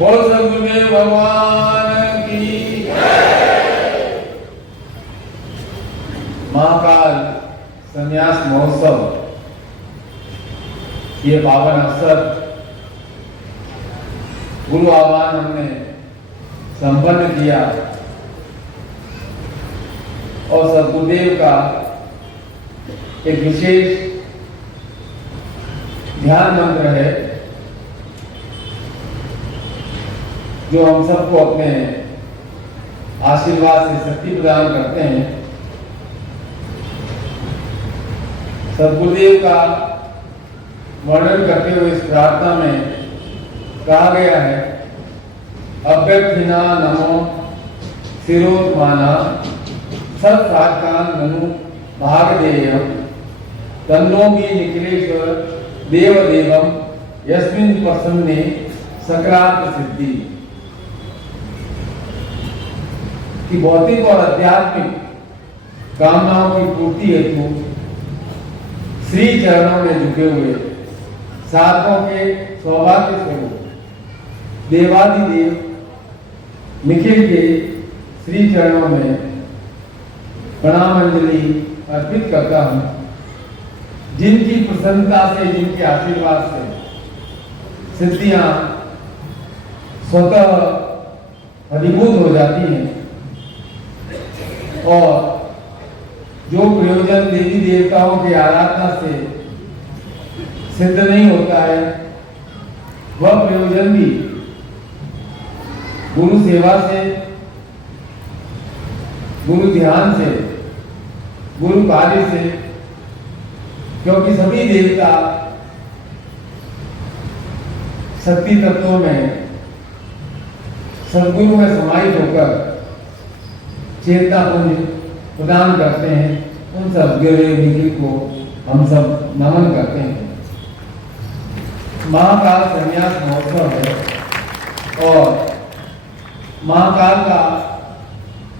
बोल सद्गुरुदेव भगवान की महाकाल संन्यास महोत्सव ये पावन अवसर गुरु आह्वान हमने संपन्न किया और सद्गुरुदेव का एक विशेष ध्यान मंत्र है जो हम सबको अपने आशीर्वाद से शक्ति प्रदान करते हैं। सद्गुरुदेव का वर्णन करते हुए इस प्रार्थना में कहा गया है, अभ्यर्थिना नमो शिरोत्माना सत्साक्षात् ननु भागधेयम् तन्नोमि निखिलेश्वर देवदेवम् यस्मिन् प्रसन्ने सक्रांत सिद्धि। कि भौतिक और आध्यात्मिक कामनाओं की पूर्ति हेतु श्री चरणों में झुके हुए साधकों के सौभाग्य स्वरूप देवादिदेव निखिल के श्री चरणों में प्रणामांजलि अर्पित करता हूं, जिनकी प्रसन्नता से, जिनके आशीर्वाद से सिद्धियां स्वतः फलीभूत हो जाती हैं और जो प्रयोजन देवी देवताओं की आराधना से सिद्ध नहीं होता है, वह प्रयोजन भी गुरु सेवा से, गुरु ध्यान से, गुरु कार्य से, क्योंकि सभी देवता शक्ति तत्वों में सद्गुरु में समाहित होकर चेतना पुंज प्रदान करते हैं। उन सद्गुरु को हम सब नमन करते हैं। महाकाल संन्यास महोत्सव है और महाकाल का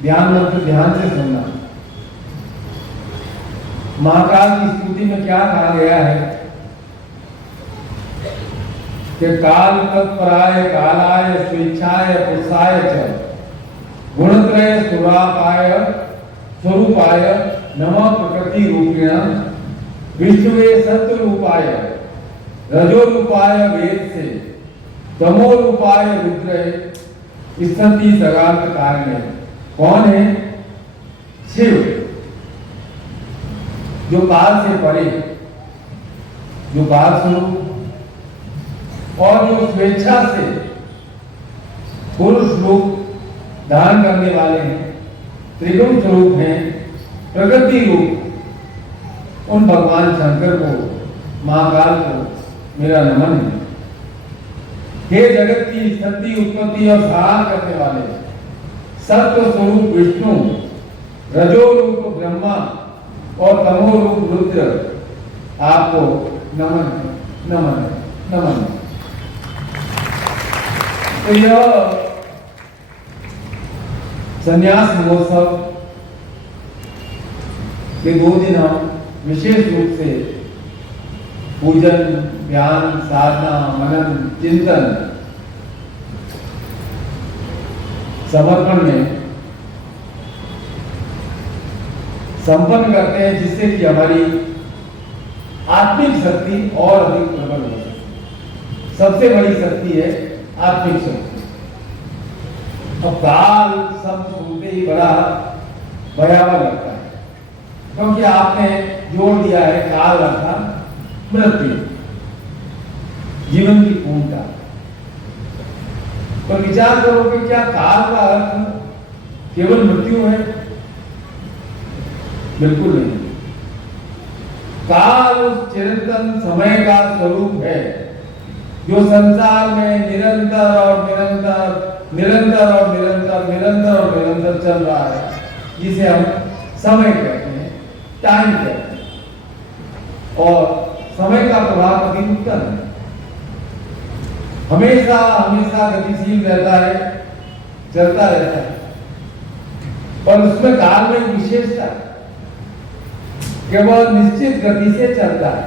ध्यान मंत्र ध्यान से सुनना। महाकाल की स्तुति में क्या कहा गया है कि काल तत्पराय कालाय स्वेच्छाय पुरुषाय च गुणत्रय स्वरूपाय नमः प्रकृति रूपिण विष्णुवे सत्य रूपाय रजो रूपाय वेद से तमो रूपाय रुद्र स्थिति सगांत कारण। कौन है? शिव, जो काल से परे, जो काल स्वरूप और जो स्वेच्छा से पुरुष रूप धारण करने वाले हैं, त्रिगुण स्वरूप हैं, प्रकृति रूप, उन भगवान शंकर को, महाकाल को मेरा नमन है। हे जगत की स्थिति उत्पत्ति और संहार करने वाले सत्व स्वरूप विष्णु, रजो रूप ब्रह्मा और तमो रूप रुद्र, आपको नमन नमन नमन। तो यह संन्यास महोत्सव के 2 दिन हम विशेष रूप से पूजन, ध्यान, साधना, मनन, चिंतन, समर्पण में संपन्न करते हैं, जिससे कि हमारी आत्मिक शक्ति और अधिक प्रबल हो सके। सबसे बड़ी शक्ति है आत्मिक शक्ति। अब काल सब सुनते ही बड़ा भयावह लगता है, क्योंकि आपने जोड़ दिया है काल अर्थात मृत्यु, जीवन की पूर्णता। पर विचार करो कि क्या काल का अर्थ केवल मृत्यु है? बिल्कुल नहीं। काल उस चिरंतन समय का स्वरूप है जो संसार में निरंतर और निरंतर निरंतर और निरंतर निरंतर और निरंतर चल रहा है, जिसे हम समय कहते हैं, टाइम कहते हैं। और समय का प्रभाव अतिउत्तम है, हमेशा हमेशा गतिशील रहता है, चलता रहता है। पर उसमें काल में विशेषता है कि वह निश्चित गति से चलता है।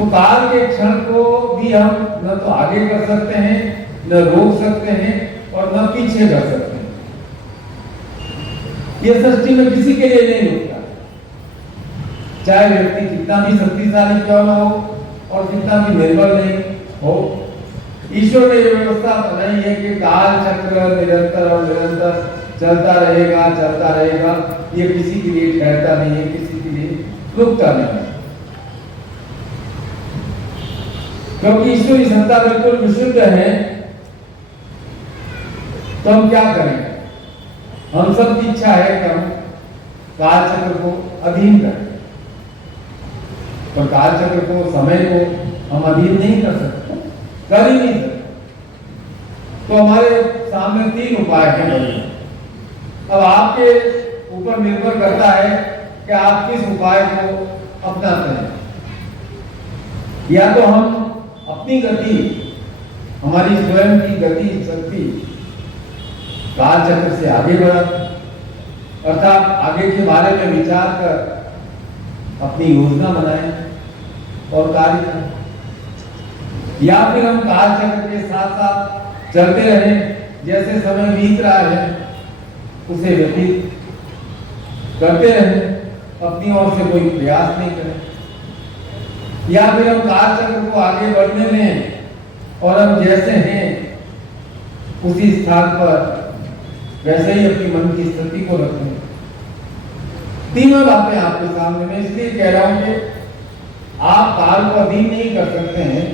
तो काल के क्षण को भी हम न तो आगे कर सकते हैं, न रोक सकते हैं और न पीछे कर सकते हैं। यह सृष्टि में किसी के लिए नहीं रुकता, चाहे व्यक्ति कितना भी शक्तिशाली क्यों न हो और कितना भी निर्बल नहीं हो। ईश्वर ने यह व्यवस्था बनाई है कि काल चक्र निरंतर और निरंतर चलता रहेगा। ये किसी के लिए ठहरता नहीं है, किसी के लिए रुकता नहीं है, क्योंकि ईश्वरी सत्ता बिल्कुल विशुद्ध है। तो हम क्या करें? हम सब की इच्छा है कि हम काल चक्र को अधीन करें, पर काल चक्र को, समय को हम अधीन नहीं कर सकते, कर ही नहीं सकते। तो हमारे सामने 3 उपाय हैं। अब आपके ऊपर निर्भर करता है कि आप किस उपाय को अपनाते हैं। या तो हम अपनी गति, हमारी स्वयं की गति शक्ति काल चक्र से आगे बढ़ाते, अर्थात आगे के बारे में विचार कर अपनी योजना बनाएं और कार्य करें। या फिर हम काल चक्र के साथ साथ चलते रहें, जैसे समय बीत रहा है उसे व्यतीत करते रहें, अपनी ओर से कोई प्रयास नहीं करें। या फिर हम काल चक्र को आगे बढ़ने दें और हम जैसे हैं उसी स्थान पर वैसे ही अपनी मन की स्थिति को रखें। तीनों बातें आपके सामने, मैं इसलिए कह रहा हूं कि आप काल को अधीन नहीं कर सकते हैं,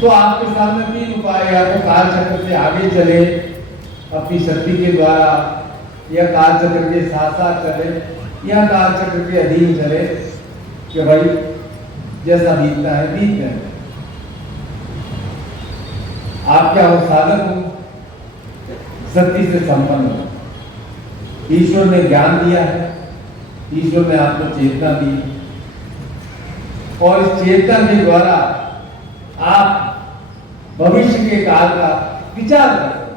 तो आपके सामने 3 उपाय। या तो काल चक्र से आगे चले अपनी शक्ति के द्वारा, या काल चक्र के साथ साथ चले, या काल चक्र के अधीन चले कि भाई जैसा बीतता है बीतते हैं। आप क्या हो? साधक हो, शक्ति से संपन्न हो। ईश्वर ने ज्ञान दिया है, ईश्वर ने आपको चेतना दी, और इस चेतना के द्वारा आप भविष्य के काल का विचार कर सकते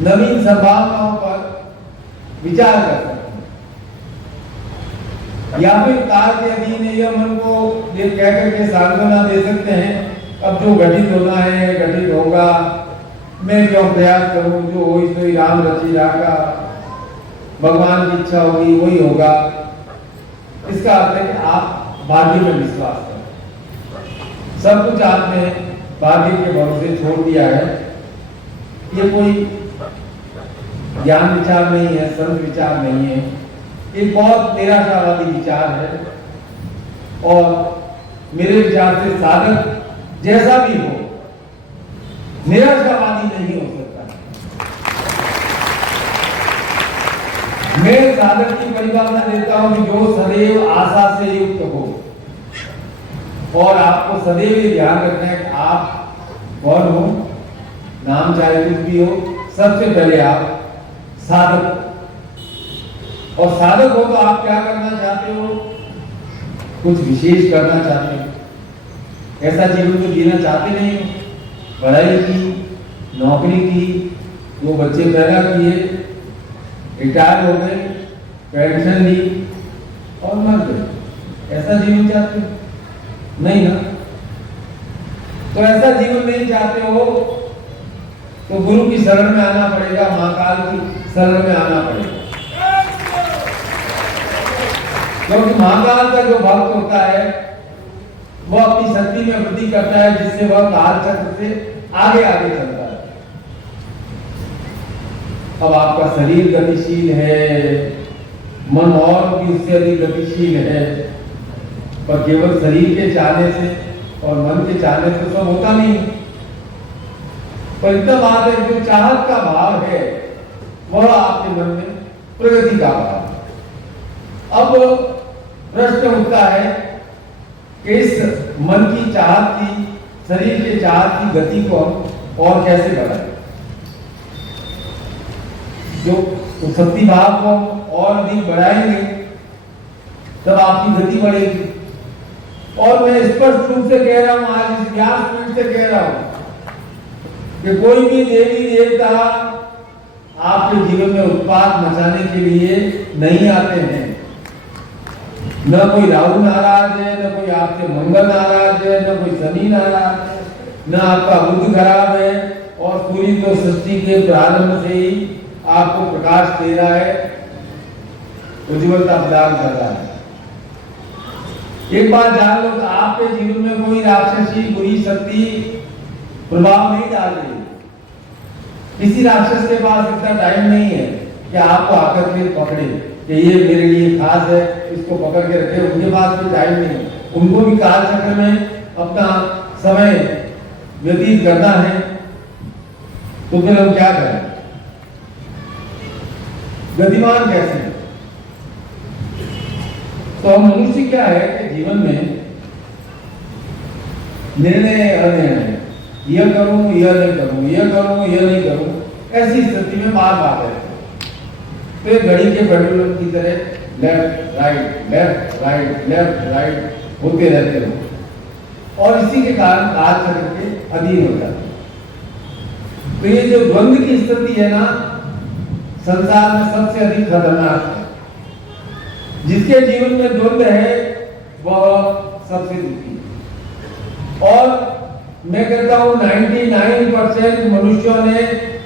हैं, नवीन संभावनाओं पर विचार कर सकते हैं। या फिर काल के अधीन यह मन को ये कह करके सांत्वना दे सकते हैं, अब जो घटित होना है घटित होगा, मैं क्यों प्रयास करूं, जो हो सो ही राम रची राखा, भगवान की इच्छा होगी वही होगा। इसका अर्थ है कि आप भाग्य में विश्वास करें, सब कुछ आपने भाग्य के भरोसे छोड़ दिया है। ये कोई ज्ञान विचार नहीं है, संत विचार नहीं है, एक बहुत निराशावादी विचार है। और मेरे विचार से साधक जैसा भी हो निराशावादी नहीं हो सकता। मैं साधक की परिभाषा देता हूं कि जो सदैव आशा से युक्त हो, और आपको सदैव ये ध्यान रखना है कि आप कौन हो, नाम चाहे कुछ भी हो, सबसे पहले आप साधक। और साधक हो तो आप क्या करना चाहते हो? कुछ विशेष करना चाहते हो, ऐसा जीवन तो जीना चाहते नहीं हो। पढ़ाई की, नौकरी की, 2 बच्चे पैदा किए, रिटायर हो गए, पेंशन ली और मर गए, ऐसा जीवन चाहते हो? नहीं ना। तो ऐसा जीवन नहीं चाहते हो तो गुरु की शरण में आना पड़ेगा, महाकाल की शरण में आना पड़ेगा। क्योंकि महाकाल का जो भक्त होता है वह अपनी शक्ति में वृद्धि करता है, जिससे वह काल चक्र से आगे आगे चलता है। अब आपका शरीर गतिशील है, मन और भी उससे अधिक गतिशील है, पर केवल शरीर के चाहने से और मन के चाहने से सब होता नहीं। पर इतना बात है, जो चाहत का भाव है वह आपके मन में प्रगति का भाव है। अब प्रश्न उठता है कि इस मन की चाहत की, शरीर के चाहत की गति को और कैसे बढ़ाएं? जो शक्ति भाव को और अधिक बढ़ाएंगे तब आपकी गति बढ़ेगी। और मैं स्पष्ट रूप से कह रहा हूं, आज इस व्यासपीठ से कह रहा हूं कि कोई भी देवी देवता आपके जीवन में उत्पात मचाने के लिए नहीं आते हैं। न कोई राहु नाराज है, न कोई आपसे मंगल नाराज है, न कोई शनि नाराज है, न आपका बुध खराब है, और सूर्य तो सृष्टि के प्रारंभ से ही आपको प्रकाश दे रहा है, उज्ज्वलता प्रदान कर रहा है। एक बात जान लो कि आपके जीवन में कोई राक्षसी बुरी शक्ति प्रभाव नहीं डाल रही। किसी राक्षस के पास इतना टाइम नहीं है कि आपको आकर के पकड़े कि ये मेरे लिए खास है, इसको पकड़ के रखे। उनके पास भी टाइम नहीं है, उनको भी काल चक्र में अपना समय व्यतीत करना है। तो फिर हम क्या करें? गतिमान कैसे? तो हम मनुष्य क्या है कि जीवन में निर्णय अनिर्णय, यह करूं यह नहीं करूं, यह करूं यह नहीं करूं, ऐसी स्थिति में बार बार रहते हैं। तो एक घड़ी के पेंडुलम की तरह लेफ्ट राइट होते रहते हो, और इसी के कारण काल चक्र के अधीन हो जाते हैं। तो ये जो द्वंद्व की स्थिति है ना, संसार में सबसे अधिक खतरनाक है। जिसके जीवन में द्वंद्व है वह सबसे दुखी है। और मैं कहता हूं 99% मनुष्यों ने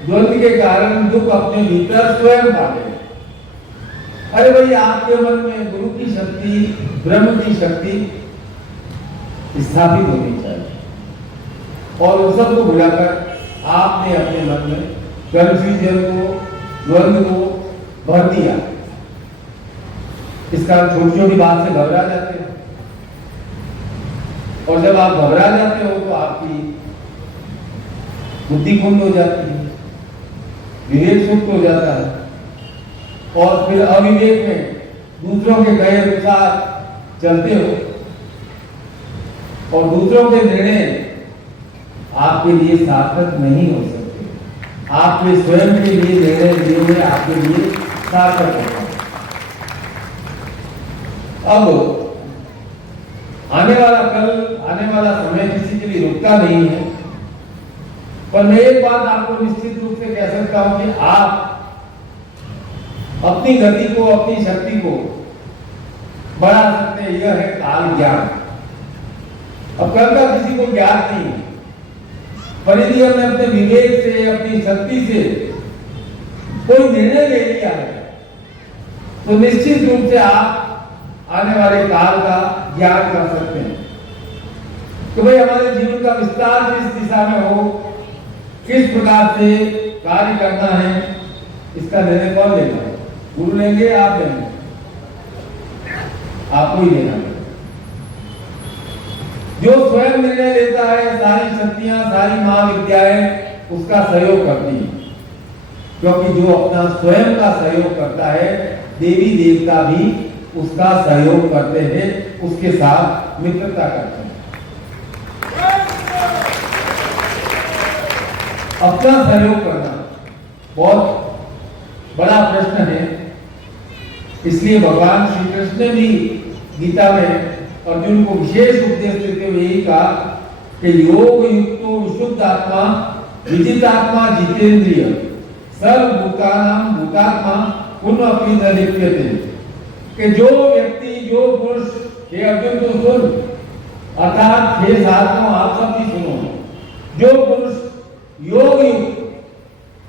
द्वंद्व के कारण दुख अपने भीतर स्वयं पाले। अरे भाई, आपके मन में गुरु की शक्ति, ब्रह्म की शक्ति स्थापित होनी चाहिए, और उन सबको भुलाकर आपने अपने मन में कंफ्यूजन को, द्वंद्व को भर दिया। इस कारण छोटी छोटी बात से घबरा जाते हैं, और जब आप घबरा जाते हो तो आपकी बुद्धि कुंद हो जाती है, विवेक सुप्त हो जाता है, और फिर अविवेक में दूसरों के कहे अनुसार चलते हो, और दूसरों के निर्णय आपके लिए सार्थक नहीं हो सकते। आपके स्वयं के लिए निर्णय लिए हुए आपके लिए सार्थक होगा। अब आने वाला कल, आने वाला समय किसी के लिए रुकता नहीं है, पर मैं एक बात आपको निश्चित रूप से कह सकता हूं कि आप अपनी गति को, अपनी शक्ति को बढ़ा सकते हैं। यह है काल ज्ञान। अब कल का किसी को ज्ञात नहीं है, पर यदि हमने अपने विवेक से, अपनी शक्ति से कोई निर्णय ले लिया है, तो निश्चित रूप से आप आने वाले काल का ज्ञान कर सकते हैं। तो भाई, हमारे जीवन का विस्तार किस दिशा में हो, किस प्रकार से कार्य करना है, इसका निर्णय कौन लेगा? गुरु लेंगे, आप लेंगे? आपको ही लेना है। जो स्वयं निर्णय लेता है, सारी शक्तियां, सारी महाविद्याएं उसका सहयोग करती हैं, क्योंकि जो अपना स्वयं का सहयोग करता है, देवी देवता भी उसका सहयोग करते हैं, उसके साथ मित्रता करते हैं। अपना सहयोग करना बहुत बड़ा प्रश्न है। इसलिए भगवान श्री कृष्ण ने भी गीता में अर्जुन को विशेष उपदेश देते हुए यही कहा कि योग युक्तो विशुद्ध आत्मा, विजित आत्मा, जितेंद्रिय, सर्वभूतानां भूतात्मा, पुनः अपनी न लिप्यते। कि जो व्यक्ति, जो पुरुष, हे अर्जुन तो सुन, अर्थात हे साधकों आप सब भी सुनो, जो पुरुष योग युक्त,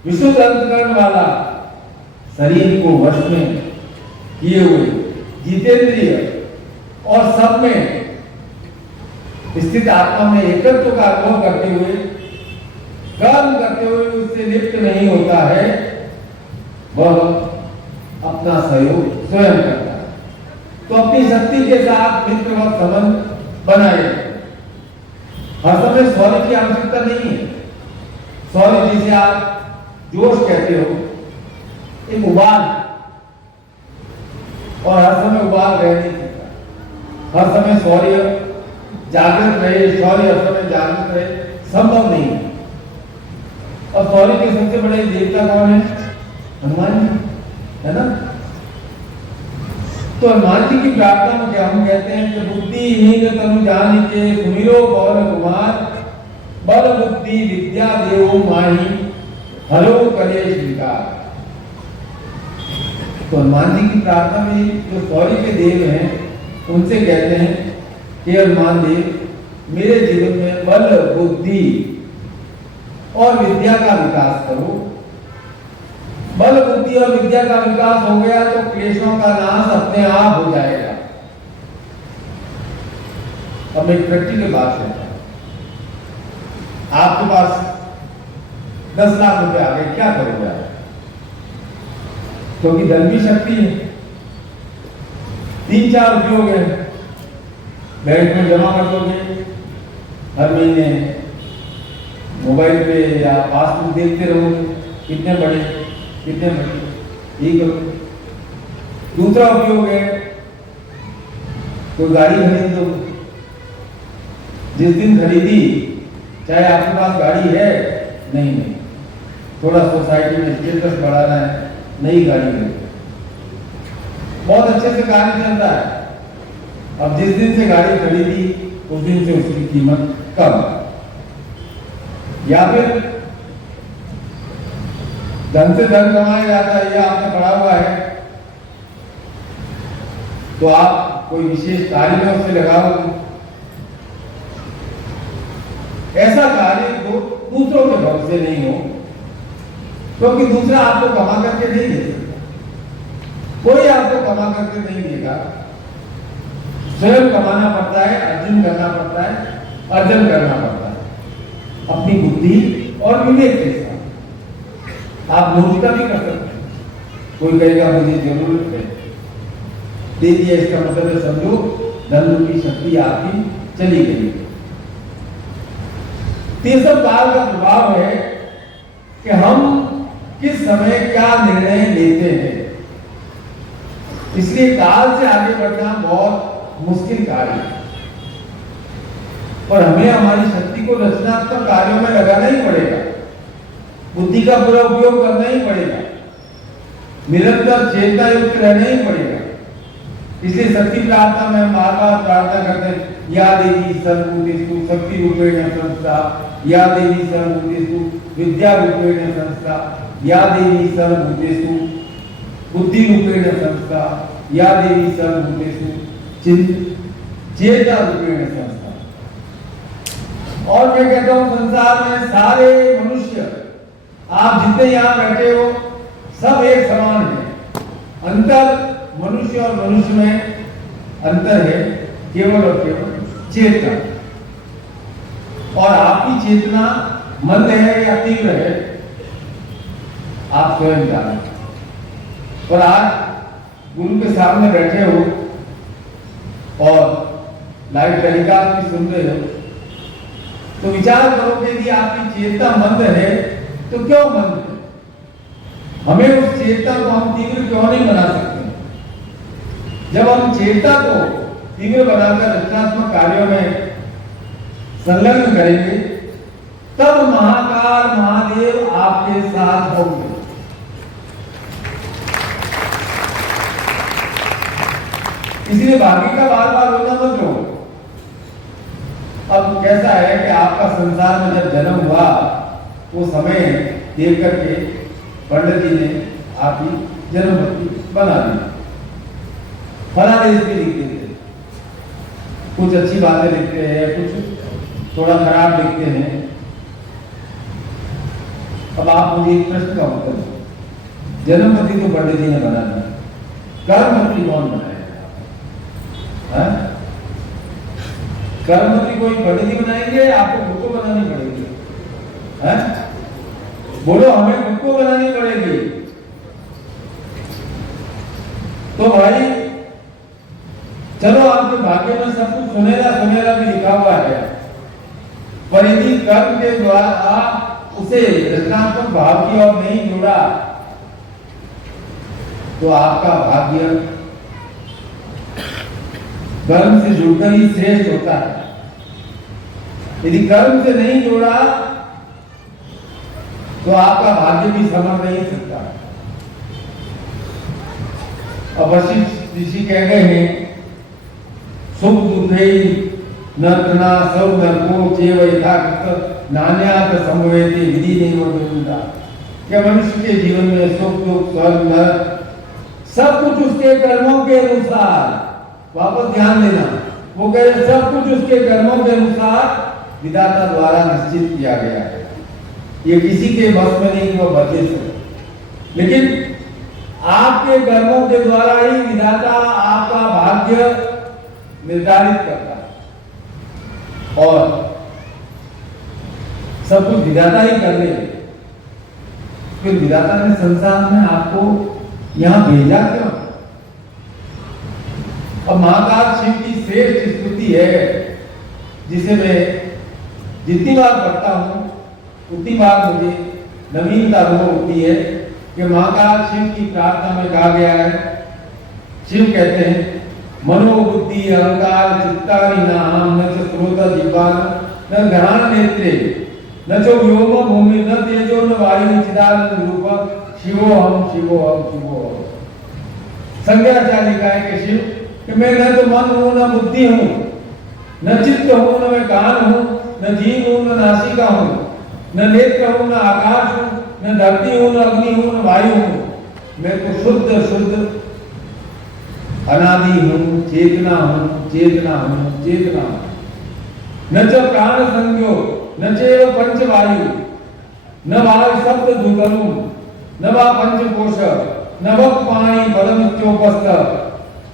विशुद्ध अंतकरण वाला, शरीर को वश में किए हुए, जितेंद्रिय और सब में स्थित आत्मा में एकत्व का अनुभव करते हुए, कर्म करते हुए उससे लिप्त नहीं होता है, वह अपना सहयोग स्वयं करता है। तो अपनी शक्ति के साथ मित्रवत संबंध बनाए। हर समय शौर्य की आवश्यकता नहीं है। शौर्य जिसे आप जोश कहते हो, एक उबाल, और हर समय उबाल रह नहीं सकता। हर समय शौर्य जागृत रहे, शौर्य हर समय जागृत रहे, संभव नहीं है। और शौर्य के सबसे बड़े देवता कौन है? हनुमान जी, है ना? तो हनुमान जी की प्रार्थना में क्या हम कहते हैं कि बुद्धिहीन तनु जानिके सुमिरो पवन कुमार, बल बुद्धि विद्या देवो माही, हरो कलेश विकार। तो हनुमान जी की प्रार्थना में जो शौर्य के देव हैं उनसे कहते हैं कि हनुमान देव, मेरे जीवन में बल, बुद्धि और विद्या का विकास करो। बल, बुद्धि और विद्या का विकास हो गया तो क्लेशों का नाश अपने आप हो जाएगा। अब एक प्रैक्टिकल बात है, आपके पास 10 लाख रुपए आ गए, क्या करोगे आप? क्योंकि धन की शक्ति है। 3-4 उपयोग है, बैंक में जमा कर दोगे, हर महीने मोबाइल पे या पासबुक देखते रहोगे, कितने बड़े कितने बड़े, यही करोगे। दूसरा उपयोग है, कोई गाड़ी खरीद दो। जिस दिन खरीदी, चाहे आपके पास गाड़ी है नहीं, थोड़ा सोसाइटी में स्टेटस बढ़ाना है, नई गाड़ी है, बहुत अच्छे से कार्य चल रहा है। अब जिस दिन से गाड़ी खरीदी उस दिन से उसकी कीमत कम। या फिर धन से धन कमाया जाता है, यह आपने पढ़ा हुआ है, तो आप कोई विशेष कार्य में उससे लगाओगे। ऐसा कार्य जो दूसरों के भरोसे नहीं हो, क्योंकि दूसरा आपको कमा करके नहीं दे सकता, कोई आपको कमा करके नहीं देगा, स्वयं कमाना पड़ता है, अर्जन करना पड़ता है अपनी बुद्धि और विवेक के साथ। आप मूर्खता भी कर सकते हैं। कोई कहेगा मुझे जरूरत है, दे दिया, इसका मतलब समझो धन की शक्ति आपकी चली गई। तीसरा काल का प्रभाव है कि हम किस समय क्या निर्णय लेते हैं। इसलिए काल से आगे बढ़ना बहुत मुश्किल कार्य है, और हमें हमारी शक्ति को रचनात्मक कार्यों में लगाना ही पड़ेगा, बुद्धि का पूरा उपयोग करना ही पड़ेगा, निरंतर चेतना युक्त रहना ही पड़ेगा। इसलिए शक्ति प्रार्थना में हम बार बार प्रार्थना करते हैं, या देवी सर्वभूतेषु शक्ति रूपेण संस्था, या देवी सर्वभूतेषु विद्या रूपेण संस्था, या देवी सर्वभूतेषु बुद्धि रूपेण संस्था, या देवी सर्वभूतेषु चेतना रूपेण संस्था। और मैं कहता हूं, संसार में सारे मनुष्य, आप जितने यहां बैठे हो, सब एक समान है। अंतर मनुष्य और मनुष्य में अंतर है केवल और केवल चेतना। और आपकी चेतना मंद है या तीव्र है, आप स्वयं जाने। और आज गुरु के सामने बैठे हो और लाइव टेलीकास्ट भी सुन रहे हो, तो विचार करो कि यदि आपकी चेतना मंद है तो क्यों मंद है? हमें उस चेतना को हम तीव्र क्यों नहीं बना सकते? जब हम चेतना को तीव्र बनाकर रचनात्मक कार्यों में संलग्न करेंगे, तब महाकाल महादेव आपके साथ होंगे। इसलिए भाग्य का बार बार रोना मत रो। अब कैसा है कि आपका संसार में जब जन्म हुआ, वो समय देख करके पंडित जी ने आपकी जन्मपत्री बना दी, फलादेश भी लिख देते, कुछ अच्छी बातें लिखते हैं, कुछ थोड़ा खराब लिखते हैं। अब आप मुझे एक प्रश्न का उत्तर दो, जन्मपत्री तो पंडित जी ने बना दिया, कर्मपत्री कौन बनाया? कर्मपत्री कोई पंडित जी बनाएंगे, आपको खुद को बनानी पड़ेगी? बोलो, हमें खुद को बनानी पड़ेगी। तो भाई चलो, आपके भाग्य में सब कुछ सुनहरा सुनहरा भी लिखा हुआ है, पर यदि कर्म के द्वारा उसे रचनात्मक भाव की ओर नहीं जोड़ा, तो आपका भाग्य कर्म से जुड़कर ही श्रेष्ठ होता है। यदि कर्म से नहीं जोड़ा तो आपका भाग्य भी समझ नहीं सकता। अब वशिष्ठ ऋषि कह गए हैं, सुख दुखे नर्तना सब नरको चेव यथाकृत नान्यात संभवेति विधि नहीं होता। क्या मनुष्य के जीवन में सुख दुख स्वर्ग नरक सब कुछ उसके कर्मों के अनुसार वापस ध्यान देना, वो कह रहे सब कुछ उसके कर्मों के अनुसार विधाता द्वारा निश्चित किया गया है, ये किसी के बस में नहीं कि वो बचे से। लेकिन आपके कर्मों के द्वारा ही विधाता आपका भाग्य निर्धारित करता है और सब कुछ विधाता ही कर ले। फिर विधाता ने संसार में आपको यहां भेजा क्यों? अब महाकाल शिव की श्रेष्ठ स्तुति है जिसे मैं जितनी बार पढ़ता हूं उतनी बार मुझे नवीनता अनुभव होती है कि महाकाल शिव की प्रार्थना में कहा गया है। शिव कहते हैं मनोबुद्धि अहंकार चित्तानि नाहं न च क्रोध जिह्वान न घ्राण नेत्रे न चो व्योम भूमि न तेजो न वायु चिदानंद रूप शिवोहम शिवोहम शिवोहम। संज्ञाचार्य लिखा है कि शिव कि मैं न तो मन हूं न बुद्धि हूं न चित्त हूं न मैं कान हूं न जीव हूं न नासिका हूं न नेत्र हूं न आकाश हूं न धरती हूं न अग्नि हूं न वायु हूं, मैं तो शुद्ध शुद्ध अनादि हूं, चेतना हूं चेतना हूं चेतना हूं। न च प्राण संज्ञो न चैव पंच वायु न वा सप्त धूतम न वा पंचकोश न वक् पाणि पदमित्योपस्थ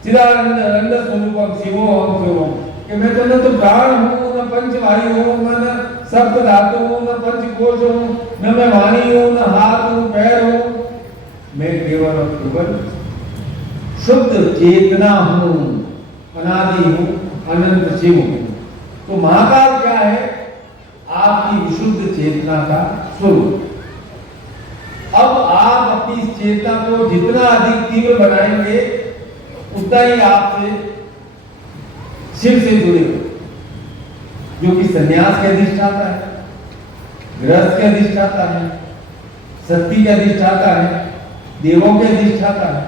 चिदानंद आनंद स्वरूपम शिवोहम शिवोहम। कि मैं तो न तो प्राण हूं न पंच वायु हूं न सप्त धातु हूं न पंचकोश हूं न मैं वाणी हूं न हाथ हूं पैर हूं, मैं केवल और केवल शुद्ध चेतना हूं, अनादि हूं, अनंत शिव हूं। तो महाकाल क्या है? आपकी विशुद्ध चेतना का स्वरूप। अब आप अपनी इस चेतना को जितना अधिक तीव्र बनाएंगे उतना ही आपसे शिव से जुड़े हो, जो कि सन्यास के अधिष्ठाता है, गृहस्थ के अधिष्ठाता है, शक्ति के अधिष्ठाता है, देवों के अधिष्ठाता है।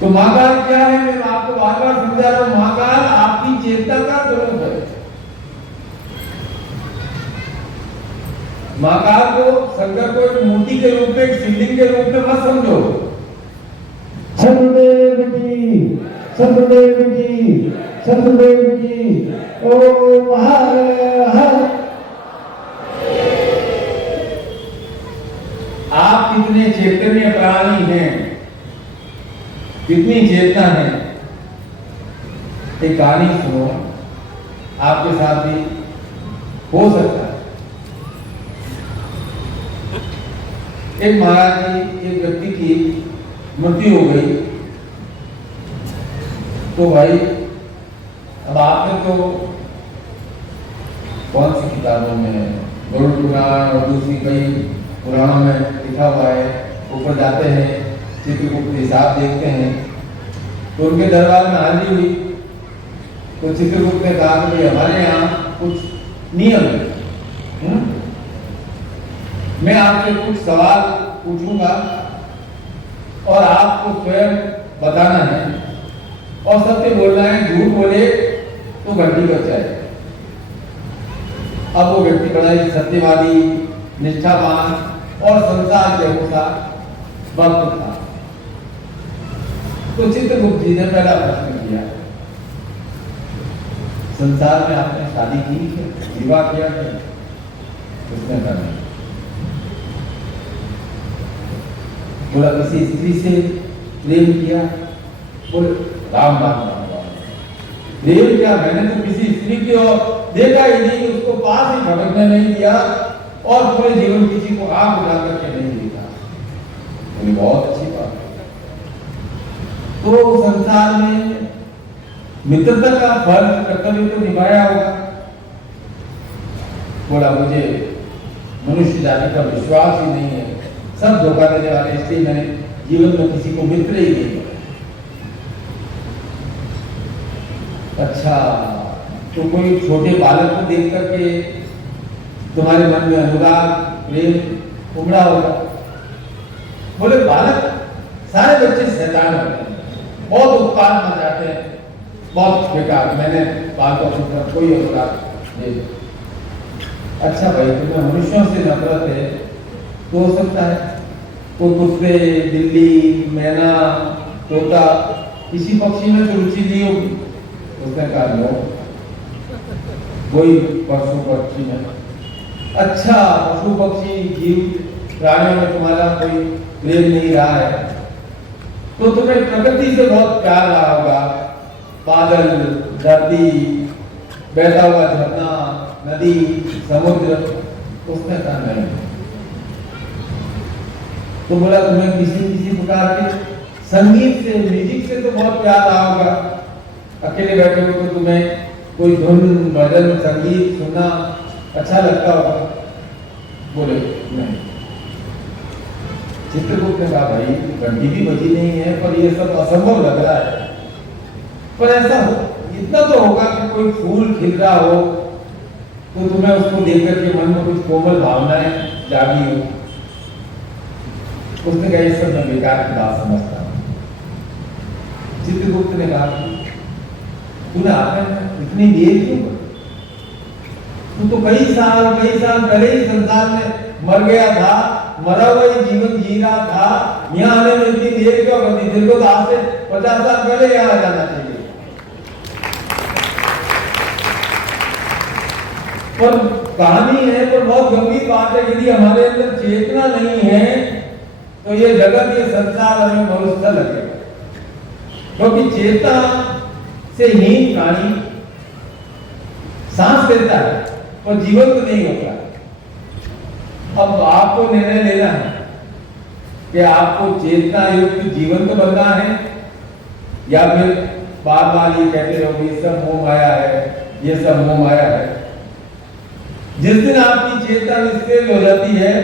तो महाकाल क्या है? मैं आपको बार बार समझा रहा हूं, महाकाल आपकी चेतना का स्वरूप है। महाकाल को शंकर को एक मूर्ति के रूप में, एक शिवलिंग के रूप में मत समझो। सतगुरुदेव की, सतगुरुदेव की, सतगुरुदेव की। ओम हर हर। आप कितने चैतन्य प्राणी हैं, कितनी चेतना है। एक कहानी सुनो, आपके साथ भी हो सकता है। एक महाराज जी, एक व्यक्ति की मृत्यु हो गई, तो भाई अब आपने तो कौन सी किताबों में, गरुड़ पुराण और दूसरी कई पुराणों में लिखा हुआ है, ऊपर जाते हैं चित्रगुप्त हिसाब देखते हैं, तो उनके दरबार में हाजिरी हुई तो चित्रगुप्त ने कहा कि हमारे यहाँ कुछ नियम है, मैं आपसे कुछ सवाल पूछूंगा और आपको स्वयं बताना है और सत्य बोलना है, झूठ बोले तो घंटी बच जाए। अब वो व्यक्ति बड़ा ही सत्यवादी, निष्ठावान और संसार के अनुसार भक्त था। तो चित्रगुप्त जी ने पहला प्रश्न किया, संसार में आपने शादी की है, विवाह किया है? उसने कहा नहीं। बोला किसी स्त्री से प्रेम किया? बोले राम राम राम राम। प्रेम क्या? मैंने तो किसी स्त्री की और देखा ही नहीं, उसको पास ही भटकने नहीं दिया और पूरे जीवन किसी को आग उठा करके नहीं देखा। बोले बहुत अच्छी बात है। तो संसार में मित्रता का फर्ज, कर्तव्य तो निभाया होगा। बोला मुझे मनुष्य जाति का विश्वास ही नहीं है, सब धोखा देने वाले, इसलिए मैंने जीवन में किसी को मित्र ही नहीं बनाया। अच्छा, तो कोई छोटे बालक को देख करके तुम्हारे मन में अनुराग प्रेम उमड़ा होगा? बोले बालक, सारे बच्चे शैतान होते हैं, बहुत उत्पाद मचाते हैं, बहुत बेकार, मैंने बालकों की तरफ कोई अनुराग नहीं। अच्छा भाई, तुम्हें मनुष्यों से नफरत है तो हो सकता है कोई कुत्ते, बिल्ली, मैना, तोता किसी पक्षी में तो रुचि नहीं होगी। उसने कहा नो, कोई पशु पक्षी में, अच्छा पशु पक्षी जीव प्राणियों में तुम्हारा कोई प्रेम नहीं रहा है तो तुम्हें प्रकृति से बहुत प्यार रहा होगा, बादल, धरती, बहता हुआ झरना, नदी, समुद्र। उसने कहा नहीं। तो बोला तुम्हें किसी प्रकार के संगीत से, म्यूजिक से तो बहुत प्यार रहा होगा, अकेले बैठे हो तो तुम्हें कोई धुन, भजन, संगीत सुनना अच्छा लगता होगा। बोले नहीं। चित्रगुप्त ने कहा भाई घंटी भी बजी नहीं है पर ये सब असंभव लग रहा है, पर ऐसा इतना तो होगा कि कोई फूल खिल रहा हो तो तुम्हें उसको देखकर के मन में कुछ कोमल भावनाएं जागी हो। उसने कहा ये सब मैं बेकार की बात समझता हूं। चित्रगुप्त ने कहा तूने आपने इतनी देर क्यों कर? तू तो कई साल पहले ही संसार में मर गया था, मरा हुआ ही जीवन जी रहा था, यहाँ आने में इतनी देर क्यों करती? दिल को आज से 50 साल पहले यहाँ आ जाना चाहिए। पर कहानी है, पर बहुत गंभीर बात है। यदि हमारे अंदर चेतना नहीं है तो ये जगत, ये संसार हमें मरुस्थल लगेगा, क्योंकि चेतना से हीन प्राणी सांस लेता है पर जीवंत नहीं होता। अब आपको निर्णय लेना है कि आपको चेतना युक्त जीवंत बनना है या फिर बार बार ये कहते रहो ये सब मोह माया है, ये सब मोह माया है। जिस दिन आपकी चेतना निश्चल हो जाती है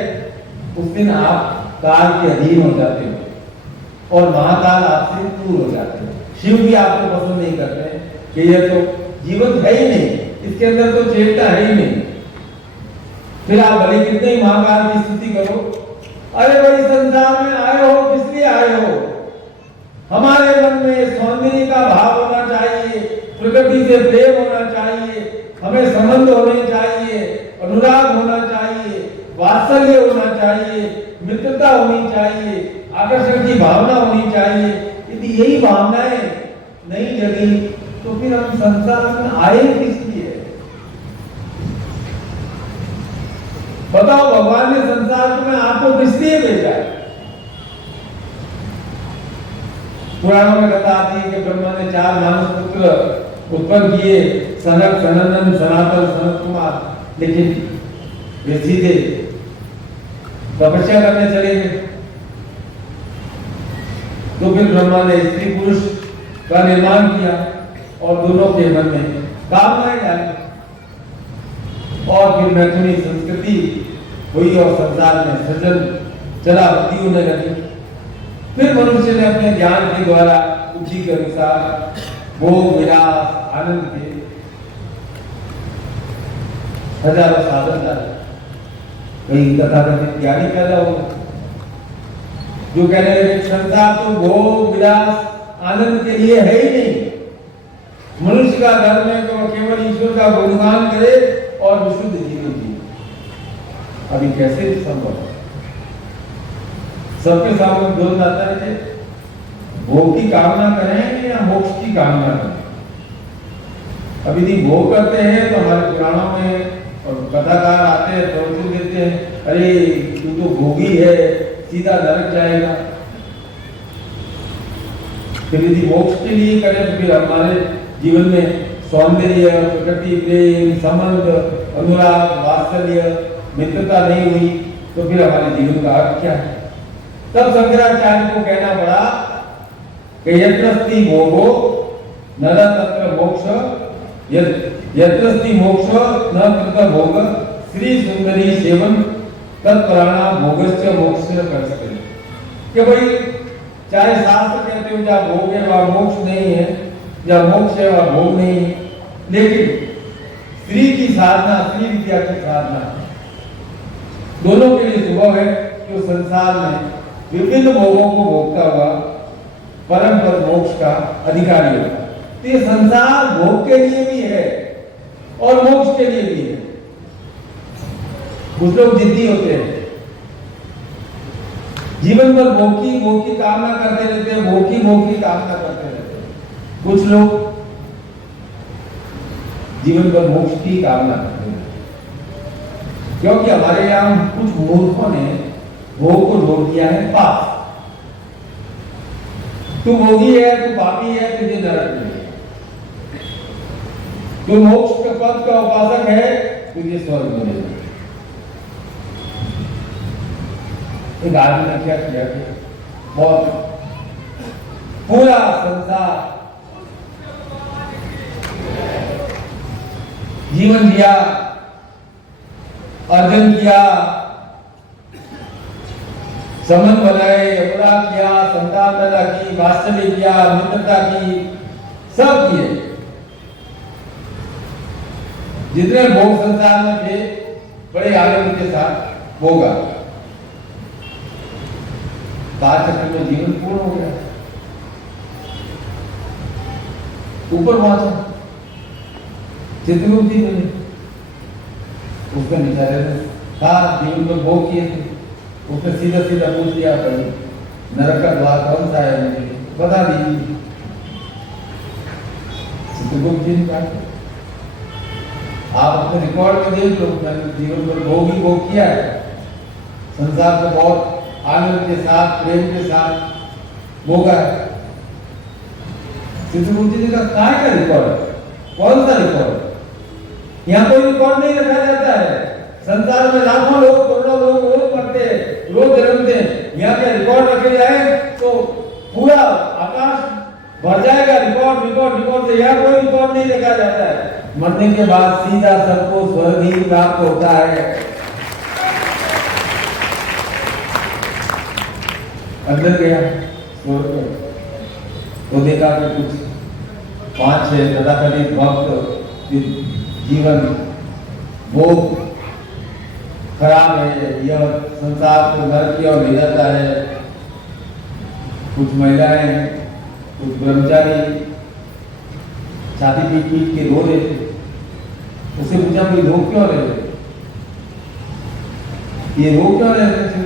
उस दिन आप काल के अधीन हो जाते हो और महाकाल आपसे दूर हो जाते हैं। शिव भी आपको पसंद नहीं करते कि ये तो जीवन है ही नहीं, इसके अंदर तो चेतना है ही नहीं। फिर आप भले कितने ही महाकाल की स्तुति करो, अरे भाई संसार में आए हो किस लिए आए हो? हमारे मन में सौंदर्य का भाव होना चाहिए, प्रकृति से प्रेम होना चाहिए, हमें संबंध होने चाहिए, अनुराग होना चाहिए, वात्सल्य होना चाहिए, मित्रता होनी चाहिए, आकर्षण की भावना होनी चाहिए। यदि यही भावनाएं नहीं जगी तो फिर हम संसार में आए किस लिए? बताओ भगवान ने संसार में आपको किस लिए भेजा है? पुराणों में कथा आती है कि ब्रह्मा ने 4 मानस पुत्र उत्पन्न किए, सनक, सनंदन, सनातन, सनत कुमार, लेकिन वे सीधे तपस्या करने चले गए। तो फिर ब्रह्मा ने स्त्री पुरुष का निर्माण किया और दोनों के मन में कामनाएं डाली और फिर मैथुनी संस्कृति हुई और संसार में सृजन चला, वृद्धि होने लगी। फिर मनुष्य ने अपने ज्ञान के द्वारा बुद्धि के अनुसार भोग, विलास, आनंद के हजारों साधन डाले। कहीं तथाकथित ज्ञानी पैदा हो जो कहने लगे संसार तो भोग, विलास, आनंद के लिए है ही नहीं। मनुष्य का धर्म है तो केवल ईश्वर का गुणगान करे और विशुद्ध जीवन जिए। अभी कैसे संभव है? सबके सामने विरोध आता है कि भोग की कामना करें या मोक्ष की कामना करें। अभी यदि भोग करते हैं तो हमारे पुराणों में और कथाकार आते हैं प्रवचन देते हैं, अरे तू तो भोगी है, सीधा नरक जाएगा। फिर यदि मोक्ष के लिए करें तो फिर हमारे जीवन में सौंदर्य, प्रकृति, प्रेम, संबंध, अनुराग, वात्सल्य, मित्रता नहीं हुई तो फिर हमारे जीवन का अर्थ क्या है? तब शंकराचार्य को कहना पड़ा कि यत्रस्ति भोगो न तत्र मोक्ष, यत्रस्ति मोक्ष न तत्र भोग, श्री सुंदरी सेवन तत्प्राणा भोगस्य मोक्ष करते। कि भाई चाहे शास्त्र कहते हो जहाँ भोग है वहाँ मोक्ष नहीं है, जहाँ मोक्ष है वहाँ भोग नहीं है, लेकिन स्त्री की साधना, स्त्री विद्या की साधना दोनों के लिए सुलभ है। जो संसार में विभिन्न भोगों को भोगता हुआ परम पद मोक्ष का अधिकारी होगा। तो ये संसार भोग के लिए भी है और मोक्ष के लिए भी है। कुछ लोग जिद्दी होते हैं, जीवन भर भोग की कामना करते रहते हैं, भोग की कामना करते रहते हैं। कुछ लोग जीवन भर मोक्ष की कामना करते हैं, क्योंकि हमारे यहाँ कुछ मूर्खों ने भोग को जोड़ दिया है पाप। तू भोगी है, तू पापी है, तुझे नरक मिलेगा। तू मोक्ष के पद का उपासक है, तुझे स्वर्ग मिलेगा। एक आदमी ने क्या किया कि बहुत पूरा संसार जीवन जिया, अर्जन किया, संबंध बनाए, अपराध किया, संतान पैदा की, वात्सल्य किया, मित्रता की, सब किए। जितने भोग संसार में थे बड़े आनंद के साथ भोगा। काल चक्र में जीवन पूर्ण हो गया। ऊपर पहुंचा, चित्रगुप्त जी ने उसके बेचारे ने कहा जीवन में भोग किए थे। उसने सीधा सीधा पूछ लिया, भाई नरक का द्वार कौन सा है, मुझे बता दीजिए। चित्रगुप्त जी ने कहा आप अपने रिकॉर्ड में देख लो, मैंने जीवन में भोग ही भोग किया है। संसार को बहुत आनंद के साथ, प्रेम के साथ भोगा है। चित्रगुप्त जी ने कहा कहाँ का रिकॉर्ड, कौन सा रिकॉर्ड? यहाँ कोई रिकॉर्ड नहीं रखा जाता है। संसार में लाखों लोग, करोड़ों लोग रोज मरते, रोज जन्मते, यहाँ के रिकॉर्ड रखे जाए तो पूरा आकाश भर जाएगा रिकॉर्ड रिकॉर्ड रिकॉर्ड से। यहाँ कोई रिकॉर्ड नहीं रखा जाता है। मरने के बाद सीधा सबको स्वर्ग ही प्राप्त होता है। अंदर गया स्वर्ग तो देखा कि कुछ 5-6 तथाकथित भक्त जीवन भोग खराब है, यह संसार को नरक की ओर ले जाता है। कुछ महिलाएं, कुछ ब्रह्मचारी छाती पीट पीट के रो रहे थे। उससे पूछा भाई रो क्यों रहे थे, ये रो क्यों रहे थे?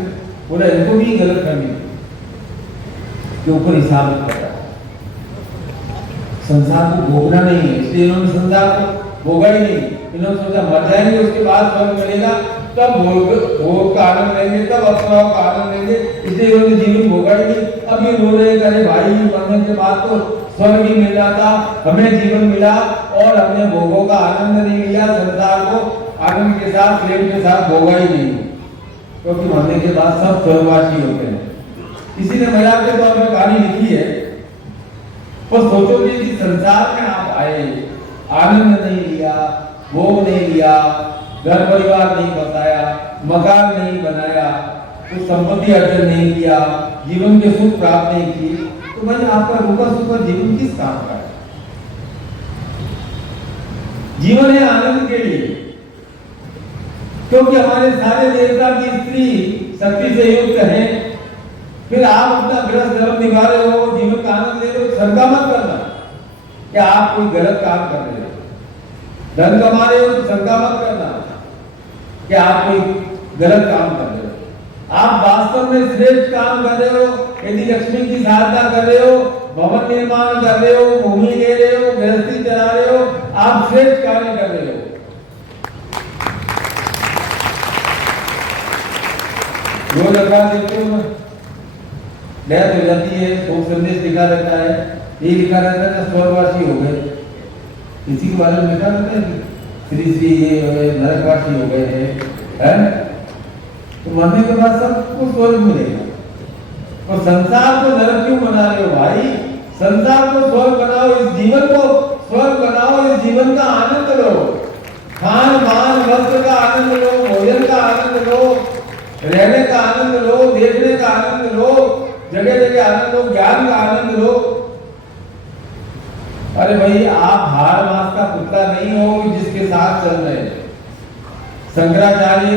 बोला इनको भी गलत करनी के ऊपर हिसाब करता है। संसार को भोगना नहीं है, इसलिए इन्होंने संसार को भोगा ही नहीं। इन्होंने सोचा मर जाएंगे, उसके बाद स्वर्ग मिलेगा, तब भोग का आनंद लेंगे, तब अप्सराओं का आनंद लेंगे, इसलिए इन्होंने जीवन भोगा ही नहीं। अब ये रो रहे, अरे भाई मरने के बाद तो स्वर्ग ही मिल जाता, हमें जीवन मिला और हमने भोगों का आनंद नहीं लिया, संसार को आनंद के साथ, प्रेम के साथ भोगा ही नहीं, क्योंकि मरने के बाद सब स्वर्गवासी होते हैं। किसी ने मजाक के तौर पर कहानी लिखी है, पर सोचो कि संसार में आप आए, आनंद नहीं लिया, भोग नहीं लिया, घर परिवार नहीं बसाया, मकान नहीं बनाया, कुछ संपत्ति अर्जन नहीं किया, जीवन के सुख प्राप्त नहीं की, तो भाई आपका रुका सुखा जीवन किस काम का है? जीवन है आनंद के लिए, क्योंकि हमारे सारे देवता की स्त्री शक्ति से युक्त है। फिर आप अपना गृहस्थ धर्म निभा रहे हो, जीवन का आनंद ले रहे हो, शंका मत करना कि आप कोई गलत काम कर रहे हो। धन कमा रहे हो तो शंका मत करना कि आप कोई गलत काम कर रहे हो। आप वास्तव में श्रेष्ठ काम कर रहे हो। यदि लक्ष्मी की सहायता कर रहे हो, भवन निर्माण कर रहे हो, भूमि ले रहे हो, गृहस्थी चला रहे हो, आप श्रेष्ठ कार्य कर रहे हो। रोज अखबार देखते हो, डेथ हो जाती है, शोक संदेश लिखा रहता है, ये लिखा रहता है कि स्वर्गवासी हो गए। किसी के बारे में लिखा रहता है कि श्री श्री ये हो गए, नरकवासी हो गए हैं। तो मरने के बाद सबको स्वर्ग मिलेगा। तो संसार को नरक क्यों बना रहे हो भाई? संसार को स्वर्ग बनाओ, इस जीवन को स्वर्ग बनाओ, इस जीवन का आनंद लो, खान पान वस्त्र का आनंद लो, भोजन का आनंद लो, रहने का आनंद लो, देखने का आनंद लो, जगह जगह आनंद लो, ज्ञान का आनंद लो। अरे भाई आप हार मास का पुतला नहीं हो कि जिसके साथ चल रहे हैं। शंकराचार्य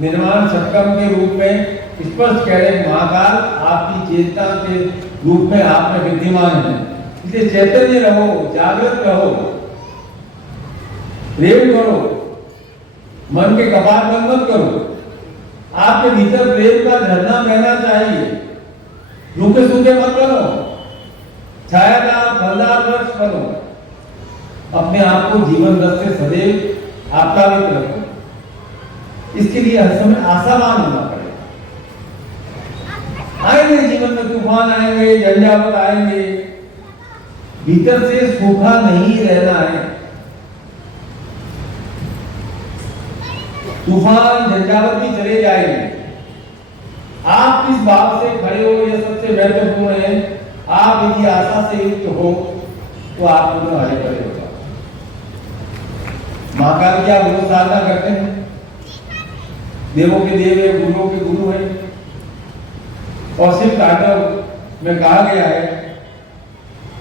निर्माण षटकम के रूप में स्पष्ट कह रहे महाकाल आपकी चेतना के रूप में आप में विद्यमान है, इसलिए चैतन्य रहो, जागृत रहो, प्रेम करो, मन के कपाट बंद मत करो। आपके भीतर प्रेम का झरना बहना चाहिए, रूखे सूखे मत बनो, छायादार फलदार वृक्ष बनो, अपने आप को जीवन रस से सदैव आप्लावित रखो। इसके लिए हर समय आशावान होना पड़ेगा। आएंगे जीवन में तूफान, आएंगे झंझावत आएंगे, भीतर से सूखा नहीं रहना है। तूफान झंझावत भी चले जाएंगे। आप किस भाव से खड़े हो यह सबसे महत्वपूर्ण है। आप यदि आशा से युक्त हो तो आप दोनों हरे भरे होगा। महाकाल क्या गुरु साधना करते हैं, देवों के देव है, गुरुओं के गुरु है। और शिव तांडव में कहा गया है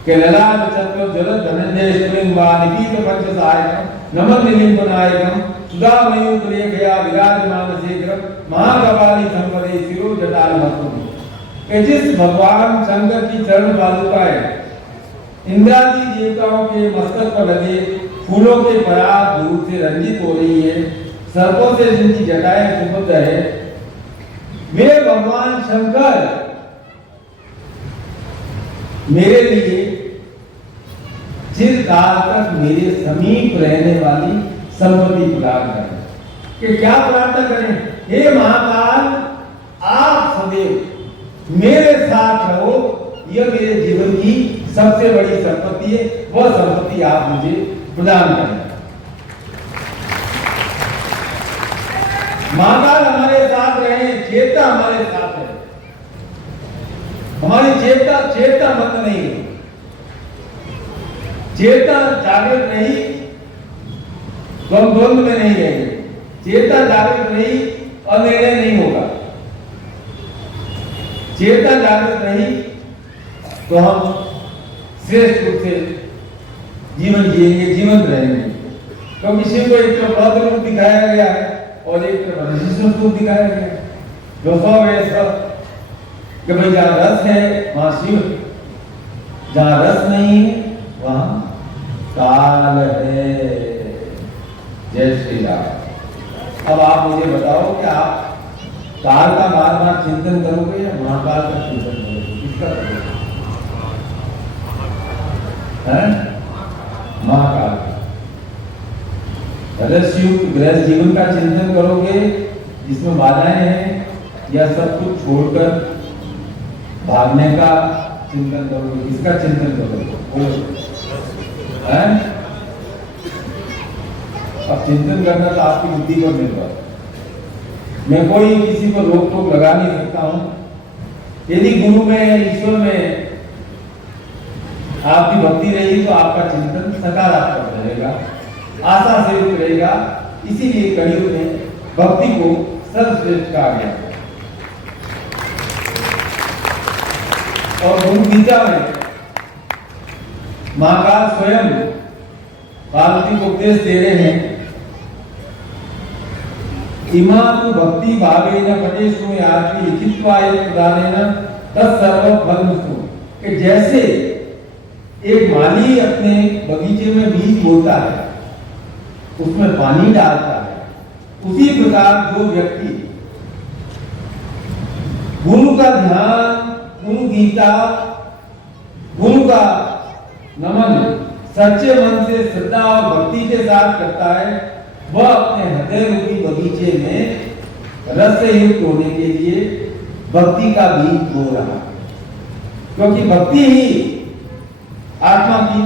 कि ललाट चक्र जलद धनंजय स्फुलिंग वा निपीत पंच सहायकम नमन निलिम्ब नायकम सुधा मयूर लेखया विराजमान शेखरम महाकपाली संपदे शिरो जटाल मस्तुम। कि जिस भगवान शंकर की चरण पादुकाएं इंद्रादि देवताओं के मस्तक पर लगे फूलों के पराग धूप से रंजित हो रही है, सर्पों से जिनकी जटाएं सुबद्ध है, वे भगवान शंकर मेरे लिए चिरकाल तक मेरे समीप रहने वाली संपत्ति प्रदान करें। कि क्या प्रार्थना करें, हे महाकाल आप सदैव मेरे साथ रहो, यह मेरे जीवन की सबसे बड़ी संपत्ति है, वह संपत्ति आप मुझे प्रदान करें। महाकाल हमारे साथ रहे, चेतना हमारे साथ रहे, हमारी चेतना बंद नहीं हो, चेतना जागृत रही तो हम द्वंद में नहीं रहेंगे। चेतना जागृत रही और निर्णय नहीं होगा। चेतना जागृत रही तो हम श्रेष्ठ रूप से जीवन जिएंगे, जीवंत रहेंगे। क्योंकि शिव को एक तरफ रौद्र रूप दिखाया गया है और एक तरफ रजस्व रूप दिखाया गया है। जो सब है सब कि भाई जहां रस है वहां शिव, जहां रस नहीं है वहां काल है। जय श्री राम। अब आप मुझे बताओ कि आप काल का बार बार चिंतन करोगे या महाकाल का चिंतन करोगे? किसका करोगे? महाकाल का। अगर शिव गृहस्थ जीवन का चिंतन करोगे जिसमें बाधाएं हैं, या सब कुछ छोड़कर भागने का चिंतन करोगे? किसका चिंतन करोगे? अब चिंतन करना तो आपकी बुद्धि पर निर्भर है। मैं कोई किसी को रोक टोक लगा नहीं सकता हूं। यदि गुरु में, ईश्वर में आपकी भक्ति रही तो आपका चिंतन सकारात्मक रहेगा, आशा से युक्त रहेगा। इसीलिए कलयुग में भक्ति को सर्वश्रेष्ठ कहा गया। और गुरु गीता में महाकाल स्वयं पार्वती को उपदेश दे रहे हैं, इमा तु भक्ति भावेन पटेषु याति लिखित्वा प्रदानेन तत्सर्व फलमुस्तु। कि जैसे एक माली अपने बगीचे में बीज बोता है, उसमें पानी डालता है, उसी प्रकार जो व्यक्ति गुरु का ध्यान, गुरु गीता, गुरु का नमन सच्चे मन से श्रद्धा और भक्ति के साथ करता है, वह अपने हृदय रूपी बगीचे में रस से युक्त होने के लिए भक्ति का बीज बो रहा है। क्योंकि भक्ति ही आत्मा की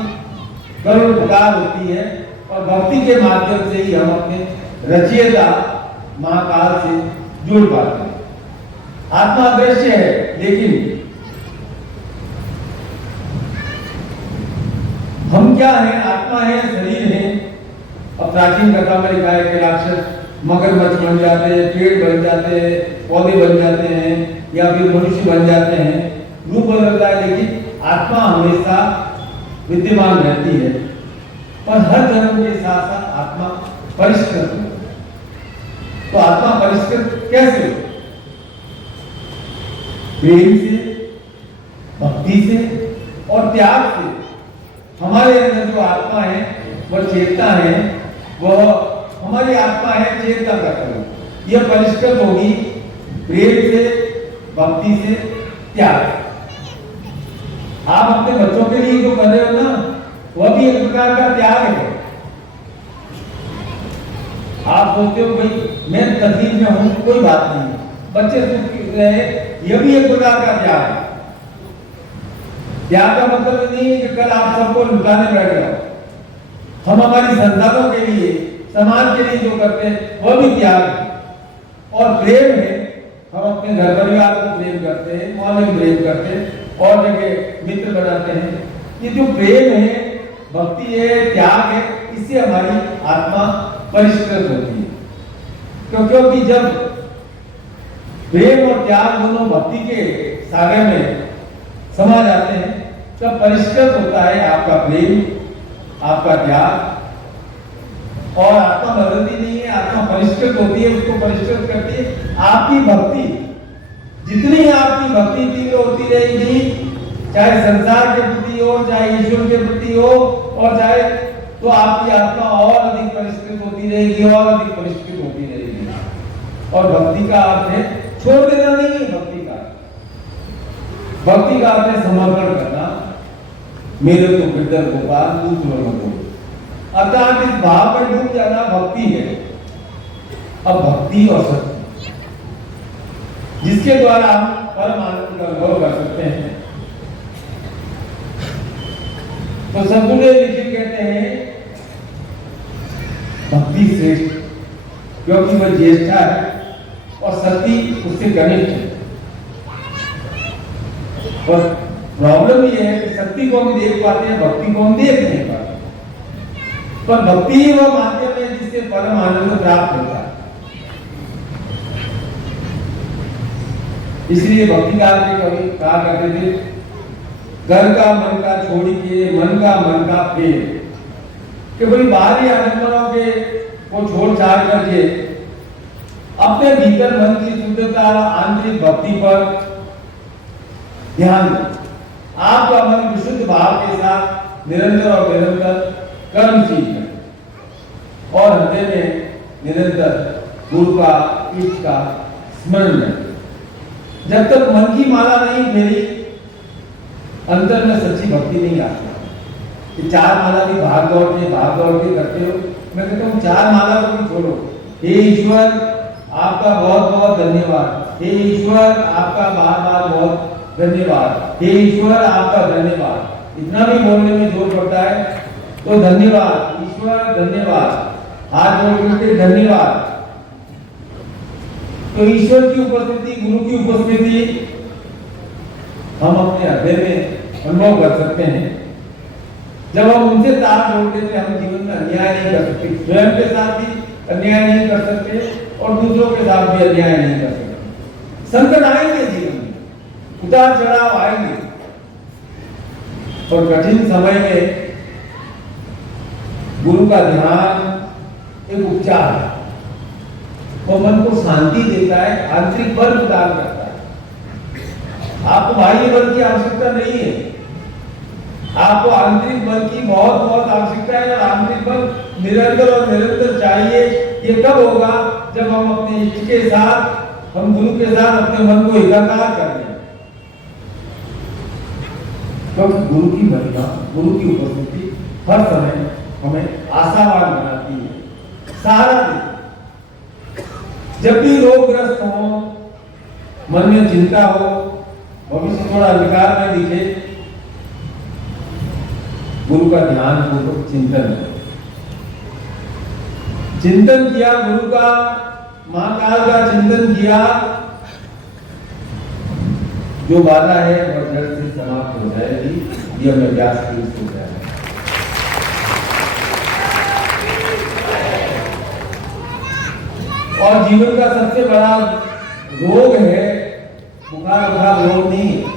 करुण पुकार होती है और भक्ति के माध्यम से ही हम अपने रचयिता महाकाल से जुड़ पाते हैं। आत्मा दृश्य है, लेकिन हम क्या हैं? आत्मा है, शरीर है। अब प्राचीन कथा में लिखा है कि राक्षस मगरमच्छ बन जाते हैं, पेड़ बन जाते हैं, पौधे बन जाते हैं, या फिर मनुष्य बन जाते हैं, रूप बदलता है, लेकिन आत्मा हमेशा विद्यमान रहती है। पर हर जन्म के साथ साथ आत्मा परिष्कृत होती है। तो आत्मा परिष्कृत कैसे? प्रेम से, भक्ति से और त्याग से। हमारे अंदर जो आत्मा है वह चेतना है, वह हमारी आत्मा है चेतना का कर्म। यह परिष्कृत होगी प्रेम से, भक्ति से, त्याग। आप अपने बच्चों के लिए जो कर रहे हो ना, वह भी एक प्रकार का त्याग है। आप सोचते हो भाई मैं तकलीफ में हूं, कोई बात नहीं, बच्चे सुख रहे, यह भी एक प्रकार का त्याग है। त्याग का मतलब नहीं है कि कल आप सबको लुटाने बैठ जाओ। हम हमारी संतानों के लिए, समाज के लिए जो करते हैं वह भी त्याग है। और प्रेम है, हम अपने घर परिवार को प्रेम करते हैं, मोहल्ले में प्रेम करते हैं, और जगह मित्र बनाते हैं। ये जो प्रेम है, भक्ति है, त्याग है, इससे हमारी आत्मा परिष्कृत होती है। क्योंकि जब प्रेम और त्याग दोनों भक्ति के सागर में समा जाते हैं, तब परिष्कृत होता है आपका प्रेम, आपका त्याग। और आत्मा बदलती नहीं है, आत्मा परिष्कृत होती है, उसको परिष्कृत करती है आपकी भक्ति। जितनी आपकी भक्ति तीव्र होती रहेगी, चाहे संसार के प्रति हो, चाहे ईश्वर के प्रति हो, और चाहे तो आपकी आत्मा और अधिक परिष्कृत होती रहेगी, और अधिक परिष्कृत होती रहेगी। और भक्ति का अर्थ है छोड़ देना नहीं है। भक्ति का अर्थ है समर्पण करना, मेरे तो बिरदर गोपाल दूसरों को, अर्थात इस भाव में डूब जाना भक्ति है। अब भक्ति और सत्य, जिसके द्वारा हम परम आनंद का अनुभव कर सकते हैं। तो सद्गुरुदेव लिखित कहते हैं भक्ति श्रेष्ठ, क्योंकि वह ज्येष्ठा है और सती उससे कनिष्ठ है। और प्रॉब्लम यह है कि शक्ति को हम देख पाते हैं, भक्ति को हम देख नहीं पाते। पर भक्ति ही वह माध्यम है जिससे परम आनंद प्राप्त होता है। इसलिए भक्तिकार के कवि कहा करते थे, घर का मन का छोड़ के मन का फेर, कि भाई बाहरी आनंदों के को छोड़ छाड़ करके अपने भीतर मन की शुद्धता, आंतरिक भक्ति पर ध्यान दें। आपका मन विशुद्ध भाव के साथ निरंतर और निरंतर कर्मशील है, और हृदय में निरंतर गुरु का, इष्ट का स्मरण है। जब तक मन की माला नहीं फेरी, अंतर में सच्ची भक्ति नहीं आती। कि चार माला भी भाग दौड़ के करते हो। मैं कहता हूँ चार माला को भी छोड़ो। हे ईश्वर आपका बहुत बहुत धन्यवाद, हे ईश्वर आपका बार बार बहुत धन्यवाद, हे ईश्वर आपका धन्यवाद। इतना भी बोलने में जोर पड़ता है तो धन्यवाद ईश्वर, धन्यवाद, हाथ जोड़ के धन्यवाद। तो ईश्वर की उपस्थिति, गुरु की उपस्थिति हम अपने हृदय में अनुभव कर सकते हैं। जब हम उनसे तार जोड़ देते हैं, हम जीवन में अन्याय नहीं कर सकते, स्वयं के साथ भी अन्याय नहीं कर सकते और दूसरों के साथ भी अन्याय नहीं कर सकते। संकट आएंगे जीवन में, उतार चढ़ाव आएंगे, और कठिन समय में गुरु का ध्यान एक उपचार है। वो मन को शांति देता है, आंतरिक बल प्रदान करता है। आपको बाह्य बल की आवश्यकता नहीं है, आपको आंतरिक बल की बहुत बहुत आवश्यकता है। और आंतरिक बल निरंतर और निरंतर चाहिए। ये कब होगा? जब हम अपने इष्ट के साथ, हम गुरु के साथ अपने मन को एकाकार कर दें। क्योंकि गुरु की महिमा, गुरु की उपस्थिति हर समय हमें आशावान बनाती है, सहारा देती। जब भी रोगग्रस्त हो, मन में चिंता हो, भविष्य थोड़ा अंधकार में दिखे, गुरु का ध्यान पूर्वक चिंतन करो। चिंतन किया गुरु का, महाकाल का चिंतन किया, जो बाधा है वह जड़ से समाप्त हो जाएगी। यह मैं व्यास की हो जाएगा। और जीवन का सबसे बड़ा रोग है बुखार, रोग नहीं है।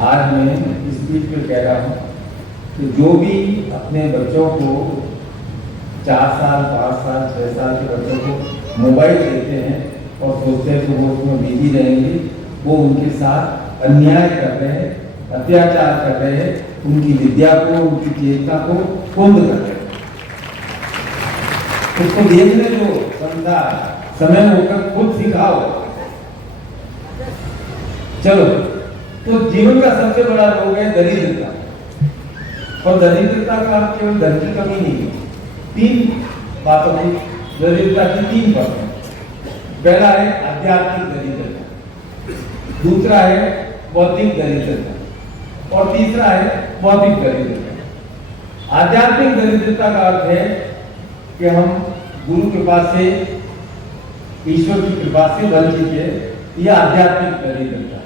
आज मैं इस बीच में कह रहा हूं कि जो भी अपने बच्चों को 4 साल, 5 साल, 6 साल के बच्चों को मोबाइल देते हैं और सोचते हैं कि वो उसमें बिजी रहेंगे, वो उनके साथ अन्याय कर रहे हैं, अत्याचार कर रहे हैं, उनकी विद्या को, उनकी चेतना को कुंद कर रहे हैं। उसको देखने दो, संसार समय होकर खुद सिखाओ। चलो, तो जीवन का सबसे बड़ा रोग है दरिद्रता। और दरिद्रता का अर्थ केवल धन की कमी नहीं है। 3 बातों की दरिद्रता की 3 बातें। पहला है आध्यात्मिक दरिद्रता, दूसरा है बौद्धिक दरिद्रता और तीसरा है बौद्धिक दरिद्रता। आध्यात्मिक दरिद्रता का अर्थ है कि हम गुरु के पास से, ईश्वर की कृपा से वंचित है, यह आध्यात्मिक दरिद्रता।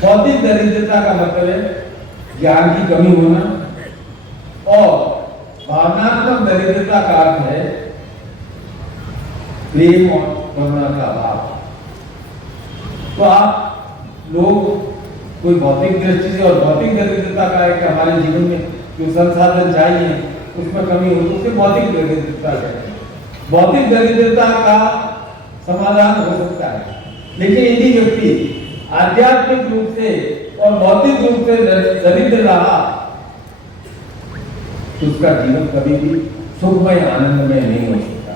बौद्धिक दरिद्रता का मतलब है ज्ञान की कमी होना, और भावनात्मक दरिद्रता का अर्थ है प्रेम और करुणा का अभाव। तो आप लोग कोई भौतिक दृष्टि से, और भौतिक दरिद्रता का है कि हमारे जीवन में जो संसाधन चाहिए उसमें कमी हो, तो उसे भौतिक दरिद्रता कहते हैं। भौतिक दरिद्रता का समाधान हो सकता है, लेकिन यदि व्यक्ति आध्यात्मिक रूप से और भौतिक रूप से दरिद्र रहा तो उसका जीवन कभी भी सुखमय आनंदमय नहीं हो सकता।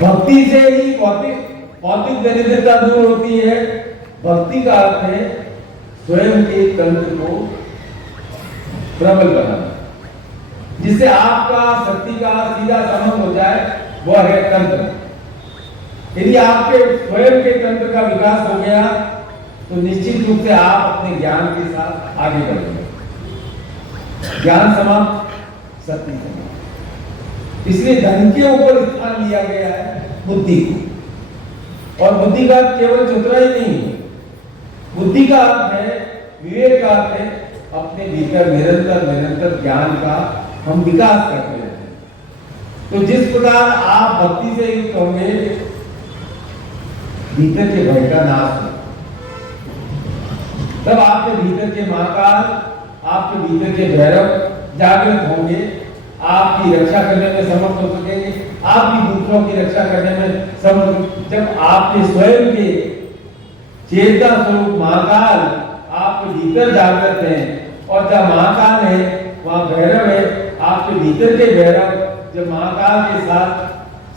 भक्ति से ही भौतिक दरिद्रता दूर होती है। भक्ति का अर्थ है स्वयं के तंत्र को प्रबल बनाना, जिससे आपका शक्ति का सीधा संबंध हो जाए, वह है तंत्र। यदि आपके स्वयं के तंत्र का विकास हो गया तो निश्चित रूप से आप अपने ज्ञान के साथ आगे बढ़ेंगे। ज्ञान समाप्त, शक्ति समाप्त। इसलिए धन के ऊपर स्थान लिया गया है बुद्धि को। और बुद्धि का केवल चतुराई नहीं है, बुद्धि का अर्थ है, विवेक का अर्थ है अपने भीतर निरंतर ज्ञान का हम विकास करते रहते हैं। तो जिस प्रकार आप भक्ति से युक्त होंगे, भीतर के भय का नाश हो, तब आपके भीतर के महाकाल, आपके भीतर के भैरव जागृत होंगे, आपकी रक्षा करने में समर्थ हो सकेंगे, आप भी दूसरों की रक्षा करने में समर्थ। जब आपके स्वयं के चेतना स्वरूप महाकाल आपके भीतर जागृत हैं, और जब महाकाल है वहां भैरव है, आपके भीतर के भैरव जब महाकाल के साथ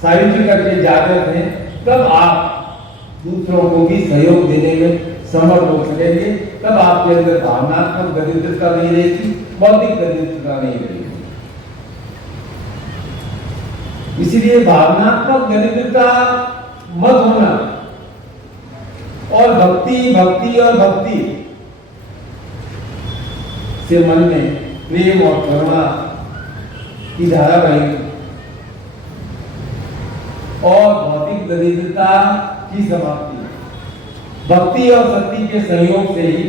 सायुज्य करके जागृत हैं, तब आप दूसरों को भी सहयोग देने में समर्थ हो सकेंगे। तब आपके अंदर भावनात्मक दरिद्रता नहीं रहेगी, बौद्धिक दरिद्रता नहीं रहेगी। इसलिए भावनात्मक दरिद्रता मत होना, और भक्ति से मन में प्रेम और करुणा की धारा बहेगी, और भौतिक दरिद्रता की समाप्ति भक्ति और शक्ति के सहयोग से ही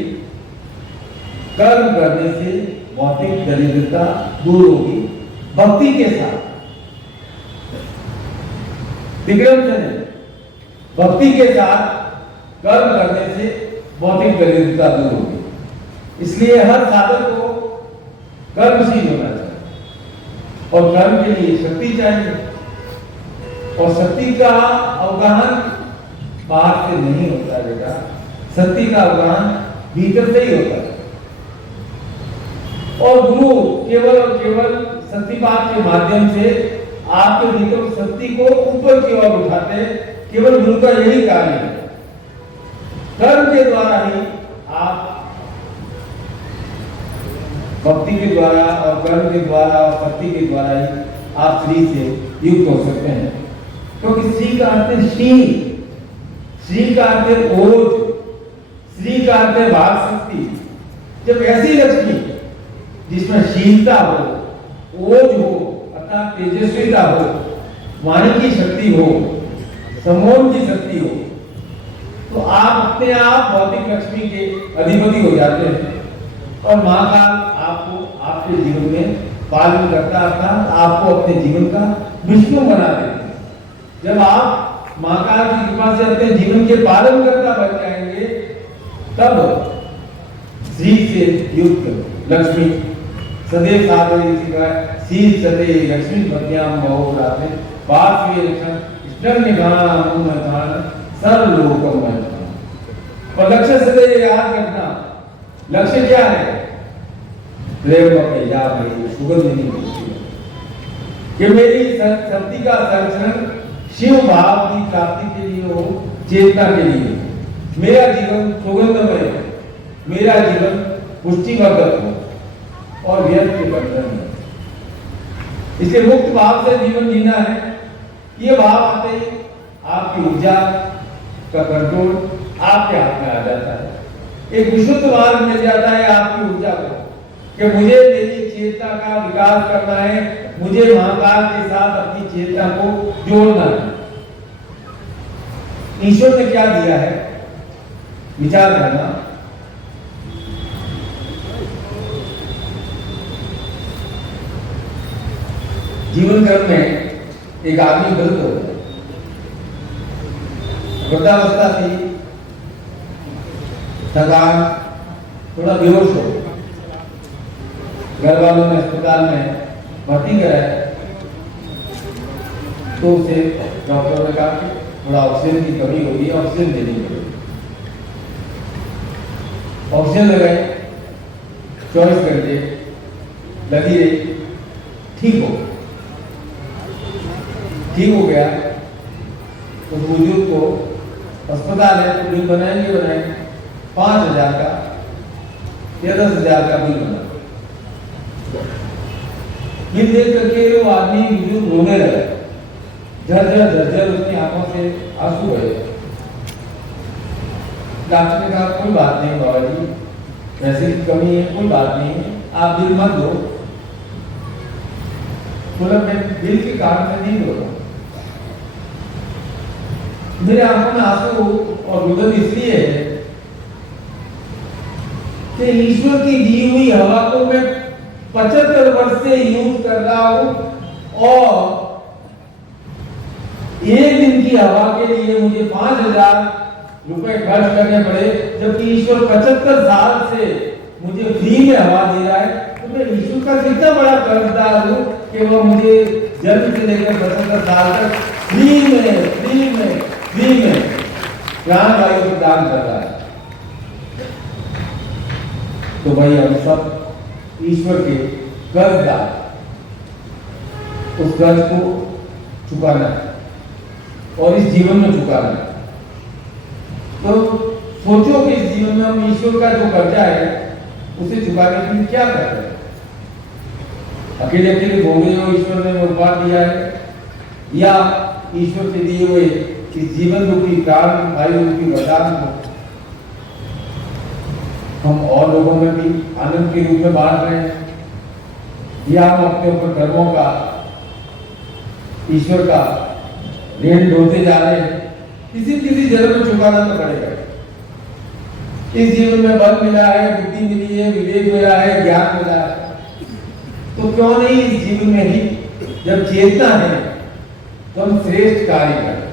कर्म करने से भौतिक दरिद्रता दूर होगी। भक्ति के साथ विक्रम से नहीं, भक्ति के साथ कर्म करने से भौतिक दरिद्रता दूर होगी। इसलिए हर साधक को कर्मशील होना चाहिए, और कर्म के लिए शक्ति चाहिए, और शक्ति का अवगाहन बाहर से नहीं होता बेटा, शक्ति का अवगाहन भीतर से ही होता है। और गुरु केवल और केवल शक्तिपात के माध्यम से आपके भीतर शक्ति को ऊपर की ओर उठाते हैं। केवल गुरु का यही कार्य है। कर्म के द्वारा ही आप, भक्ति के द्वारा और कर्म के द्वारा और शक्ति के द्वारा ही आप श्री से युक्त हो सकते हैं। क्योंकि श्री का अर्थ है श्री, श्री का अर्थ है ओज, श्री का अर्थ है भाग शक्ति। जब ऐसी लक्ष्मी जिसमें शीलता हो, ओज हो अर्थात तेजस्वीता हो, वाणी की शक्ति हो, समोन की शक्ति हो, तो आप अपने आप भौतिक लक्ष्मी के अधिपति हो जाते हैं, और महाकाल आपको आपके जीवन में पालन करता अर्थात आपको अपने जीवन का विष्णु बना देते हैं। जब आप महाकाल की कृपा से अपने जीवन के पालन करता बन जाएंगे, तब श्री से युक्त लक्ष्मी सदैव साधे शील सते लक्ष्मी पद्याम बहुराते पार्श्वे रक्षण निगान सर्वलोकम। और लक्ष्य सदैव याद रखना, लक्ष्य क्या है? प्रेम या भाई सुगंध नहीं मिलती है, कि मेरी शक्ति का संरक्षण शिव भाव की प्राप्ति के लिए हो, चेतना के लिए। मेरा जीवन सुगंधमय हो, मेरा जीवन पुष्टिवर्धक हो और व्यर्थ के बंधन हो। इसलिए मुक्त भाव से जीवन जीना है। ये भाव आते ही आपकी ऊर्जा का कंट्रोल आपके हाथ में आ जाता है। एक विशुद्ध मार्ग मिल जाता है आपकी ऊर्जा को कि मुझे मेरी चेतना का विकास करना है, मुझे महाकाल के साथ अपनी चेतना को जोड़ना है। ईश्वर ने क्या दिया है? विचार करना। जीवन क्रम में एक आदमी वृद्ध हो, वृद्धावस्था थी, थकान, थोड़ा बेहोश हो, घर वालों ने अस्पताल में भर्ती कराया तो उसे डॉक्टर ने कहा कि थोड़ा ऑक्सीजन की कमी होगी, ऑक्सीजन देनी पड़ेगी। ऑक्सीजन लगाए, 24 घंटे लगी रही, ठीक हो गया। तो बुजुर्ग को अस्पताल है तो बिल बनाएंगे 5,000 का या 10,000 का बिल बना। बिल देख करके वो आदमी बुजुर्ग रोने लगा, झरझर उसकी आंखों से आंसू बहे। डॉक्टर ने कहा कोई बात नहीं बाबा जी, पैसे की कमी है, कोई बात नहीं, आप बिल मत दो। बोला मैं बिल के कारण से नहीं दो रहा, मेरे आंखों में आंसू और रुदन इसलिए है कि ईश्वर की दी हुई हवा को मैं 75 वर्ष से यूज कर रहा हूं और एक दिन की हवा के लिए मुझे 5,000 रुपए खर्च करने पड़े, जबकि ईश्वर 75 साल से मुझे फ्री में हवा दे रहा है। तो मैं ईश्वर का कितना बड़ा कर्जदार हूं कि वो मुझे जन्म से लेकर 75 साल तक फ्री में प्राण वायु प्रदान कर रहा है। तो भाई हम सब ईश्वर के कर्जदार, उस कर्ज को चुकाना है और इस जीवन में चुकाना है। तो सोचो कि इस जीवन में हम ईश्वर का जो कर्जा है उसे चुकाने के लिए क्या कर रहे हैं? अकेले घूम रहे हो, ईश्वर ने उपहार दिया है, या ईश्वर से दिए हुए इस जीवन रूपी प्राण वायु रूपी वरदान को हम और लोगों में भी आनंद के रूप में बांट रहे हैं, या हम अपने ऊपर कर्मों का, ईश्वर का ऋण ढोते जा रहे हैं। किसी जन्म में चुकाना तो पड़ेगा। इस जीवन में बल मिला है, बुद्धि मिली है, विवेक मिला है, ज्ञान मिला है, तो क्यों नहीं इस जीवन में ही जब चेतना है तो हम श्रेष्ठ कार्य करें,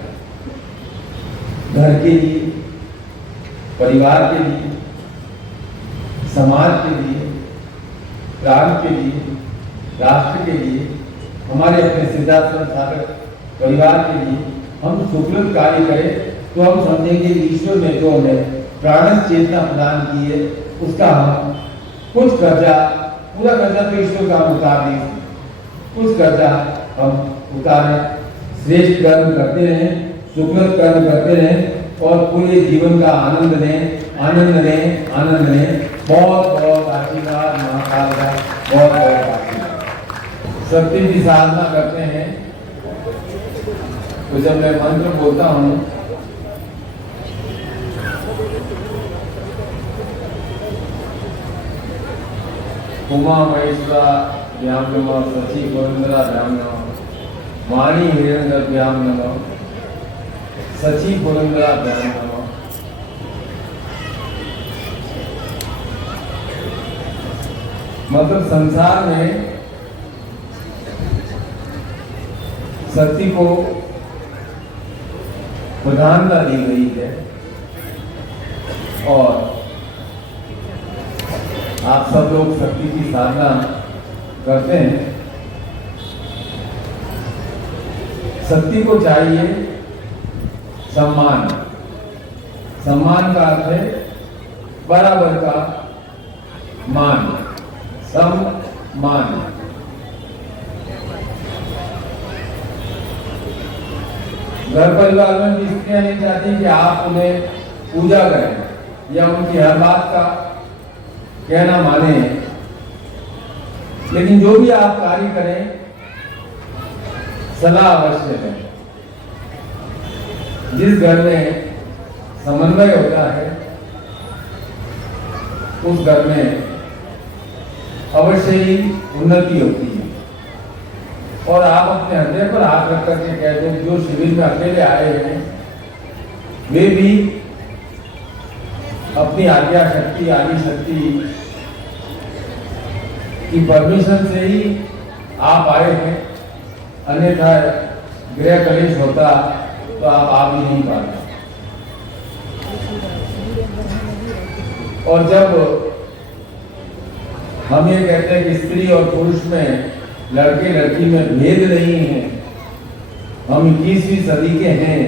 घर के लिए, परिवार के लिए, समाज के लिए, प्रांत के लिए, राष्ट्र के लिए, हमारे अपने सिद्धार्थ सागर परिवार के लिए हम सुकृत कार्य करें तो हम समझेंगे ईश्वर ने जो हमें प्राणस चेतना प्रदान की है उसका हम कुछ कर्जा, पूरा कर्जा तो ईश्वर का हम उतार नहीं, कुछ कर्जा हम उतारें, श्रेष्ठ कर्म करते रहें, सुकृत कर्म करते रहें और पूरे जीवन का आनंद लें, आनंद लें, आनंद लें। बहुत बहुत आशीर्वाद महाकाल का, बहुत बहुत आशीर्वाद। सत्य की साधना करते हैं तो जब मैं मंत्र बोलता हूँ उमा महेश्वरा भ्याम नमः, सची गोविंदरा भ्याम नमः, वाणी हिरण्य भ्याम नमः, सची गोविंदरा भ्याम नमः। मतलब संसार में शक्ति को प्रधानता दी गई है और आप सब लोग शक्ति की साधना करते हैं। शक्ति को चाहिए सम्मान, सम्मान का अर्थ है बराबर का मान, सम्मान। घर परिवार में भी स्त्रियां नहीं चाहती कि आप उन्हें पूजा करें या उनकी हर बात का कहना माने। लेकिन जो भी आप कार्य करें, सलाह अवश्य दें। जिस घर में समन्वय होता है उस घर में अवश्य ही उन्नति होती है। और आप अपने हृदय पर हाथ रख करके कह दो, जो शिविर में अकेले आए हैं वे भी अपनी आज्ञा शक्ति, आदि शक्ति की परमिशन से ही आप आए हैं, अन्यथा गृह कलेश होता तो आप आ भी नहीं पाते। और जब हम ये कहते हैं कि स्त्री और पुरुष में, लड़के लड़की में भेद नहीं है, हम 21वीं सदी के हैं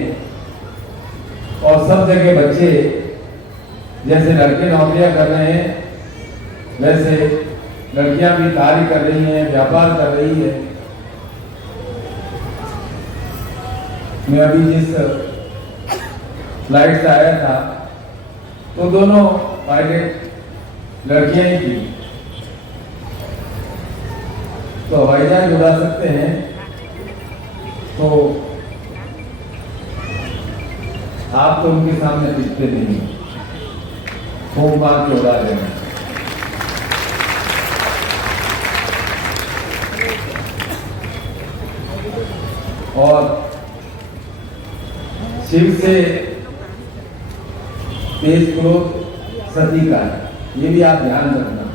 और सब जगह बच्चे, जैसे लड़के नौकरियां कर रहे हैं वैसे लड़कियां भी कार्य कर रही हैं, व्यापार कर रही है। मैं अभी जिस फ्लाइट से आया था तो दोनों पायलट लड़कियां ही थी। तो हवाई जहाज उड़ा सकते हैं तो आप तो उनके सामने टिकते नहीं, खूब मार के उड़ा देना। और शिव से तेज क्रोध सती का है, ये भी आप ध्यान रखना,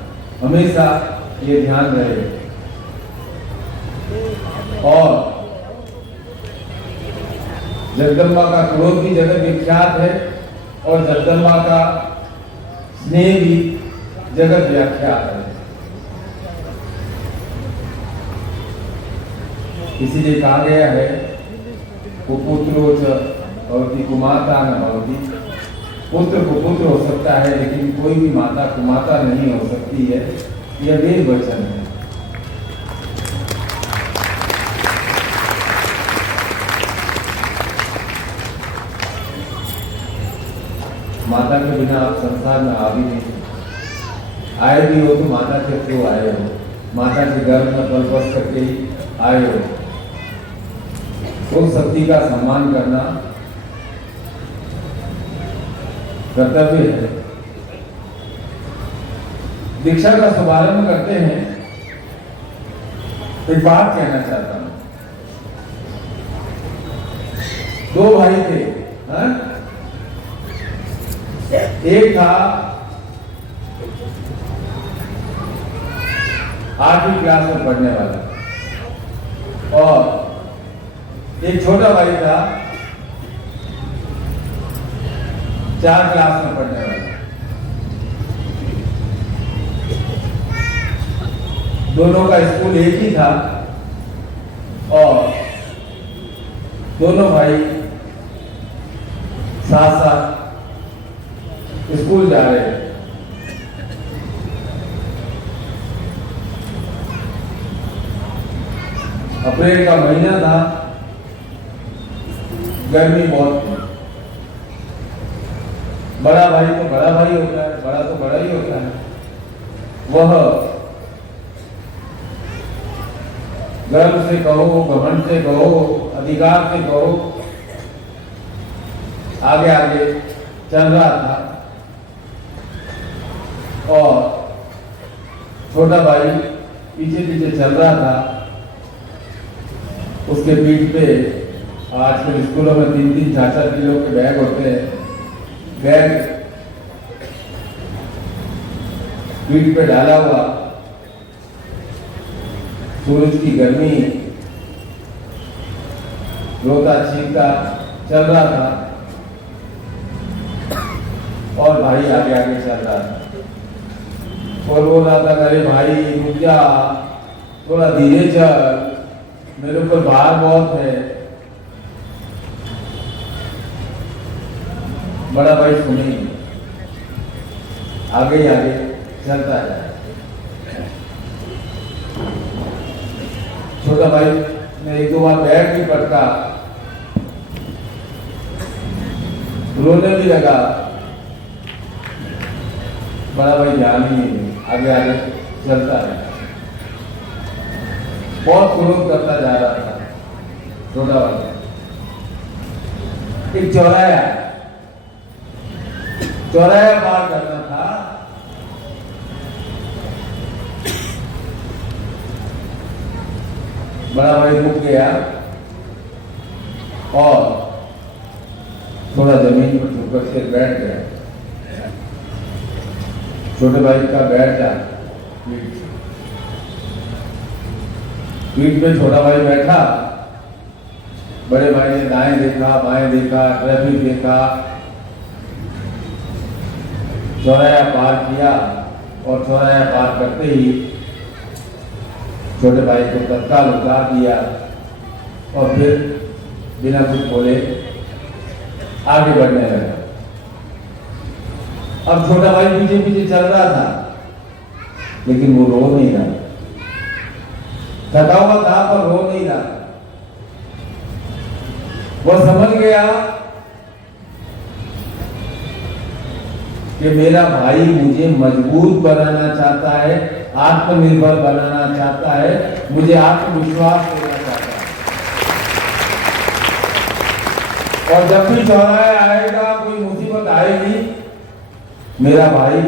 हमेशा ये ध्यान रहे। और जगदम्बा का क्रोध भी जगत विख्यात है और जगदम्बा का स्नेह भी जगत व्याख्यात है। इसीलिए कहा गया है कुपुत्रोच भवति कुमाता न भवति। पुत्र कुपुत्र हो सकता है लेकिन कोई भी माता कुमाता नहीं हो सकती है, यह वेद वचन है। माता के बिना आप संसार में आ भी नहीं सकते। आए भी हो तो माता के थ्रू आए हो, माता के गर्भ में पल बस करके ही आए हो। उस शक्ति का सम्मान करना कर्तव्य है। दीक्षा का शुभारंभ करते हैं, एक बात कहना चाहता हूं। दो भाई थे, हाँ? एक था 8वीं क्लास में पढ़ने वाला और एक छोटा भाई था 4 क्लास में पढ़ने वाला। दोनों का स्कूल एक ही था और दोनों भाई साथ साथ स्कूल जा रहे हैं। अप्रैल का महीना था, गर्मी बहुत थी। बड़ा भाई तो बड़ा भाई होता है, बड़ा तो बड़ा ही होता है। वह गर्व से कहो, घमंड से कहो, अधिकार से कहो, आगे आगे चल रहा था और छोटा भाई पीछे पीछे चल रहा था। उसके पीठ पे आजकल स्कूलों में 3-3, 4-4 किलो के बैग होते हैं। बैग पीठ पे डाला हुआ, सूरज की गर्मी, रोता चीखता चल रहा था और भाई आगे आगे चल रहा था और बोल रहा था, अरे भाई रुक जा, थोड़ा धीरे चल, मेरे ऊपर भार बहुत है। बड़ा भाई सुने, आगे ही आगे चलता है। छोटा भाई ने 1-2 बार बैग भी पटका रोने भी लगा। बड़ा भाई ध्यान ही नहीं, आगे आगे चलता है। बहुत क्रोध करता जा रहा था छोटा भाई। एक चौराया पार करना था। बड़ा भाई रुक गया और थोड़ा जमीन पर झुककर के बैठ गया। छोटे भाई का बैठ जा पीठ पे छोटा भाई बैठा। बड़े भाई ने दाएं देखा, बाएं देखा, ट्रैफिक देखा, चौराया पार किया और चौराया पार करते ही छोटे भाई को तत्काल उतार दिया और फिर बिना कुछ बोले आगे बढ़ने लगा। अब छोटा भाई पीछे पीछे चल रहा था, लेकिन वो रो नहीं रहा। थका हुआ था पर रो नहीं रहा। वो समझ गया कि मेरा भाई मुझे मजबूत बनाना चाहता है, आत्मनिर्भर बनाना चाहता है, मुझे आत्मविश्वास देना चाहता है। और जब भी चौराहा आएगा, कोई मुसीबत आएगी, मेरा भाई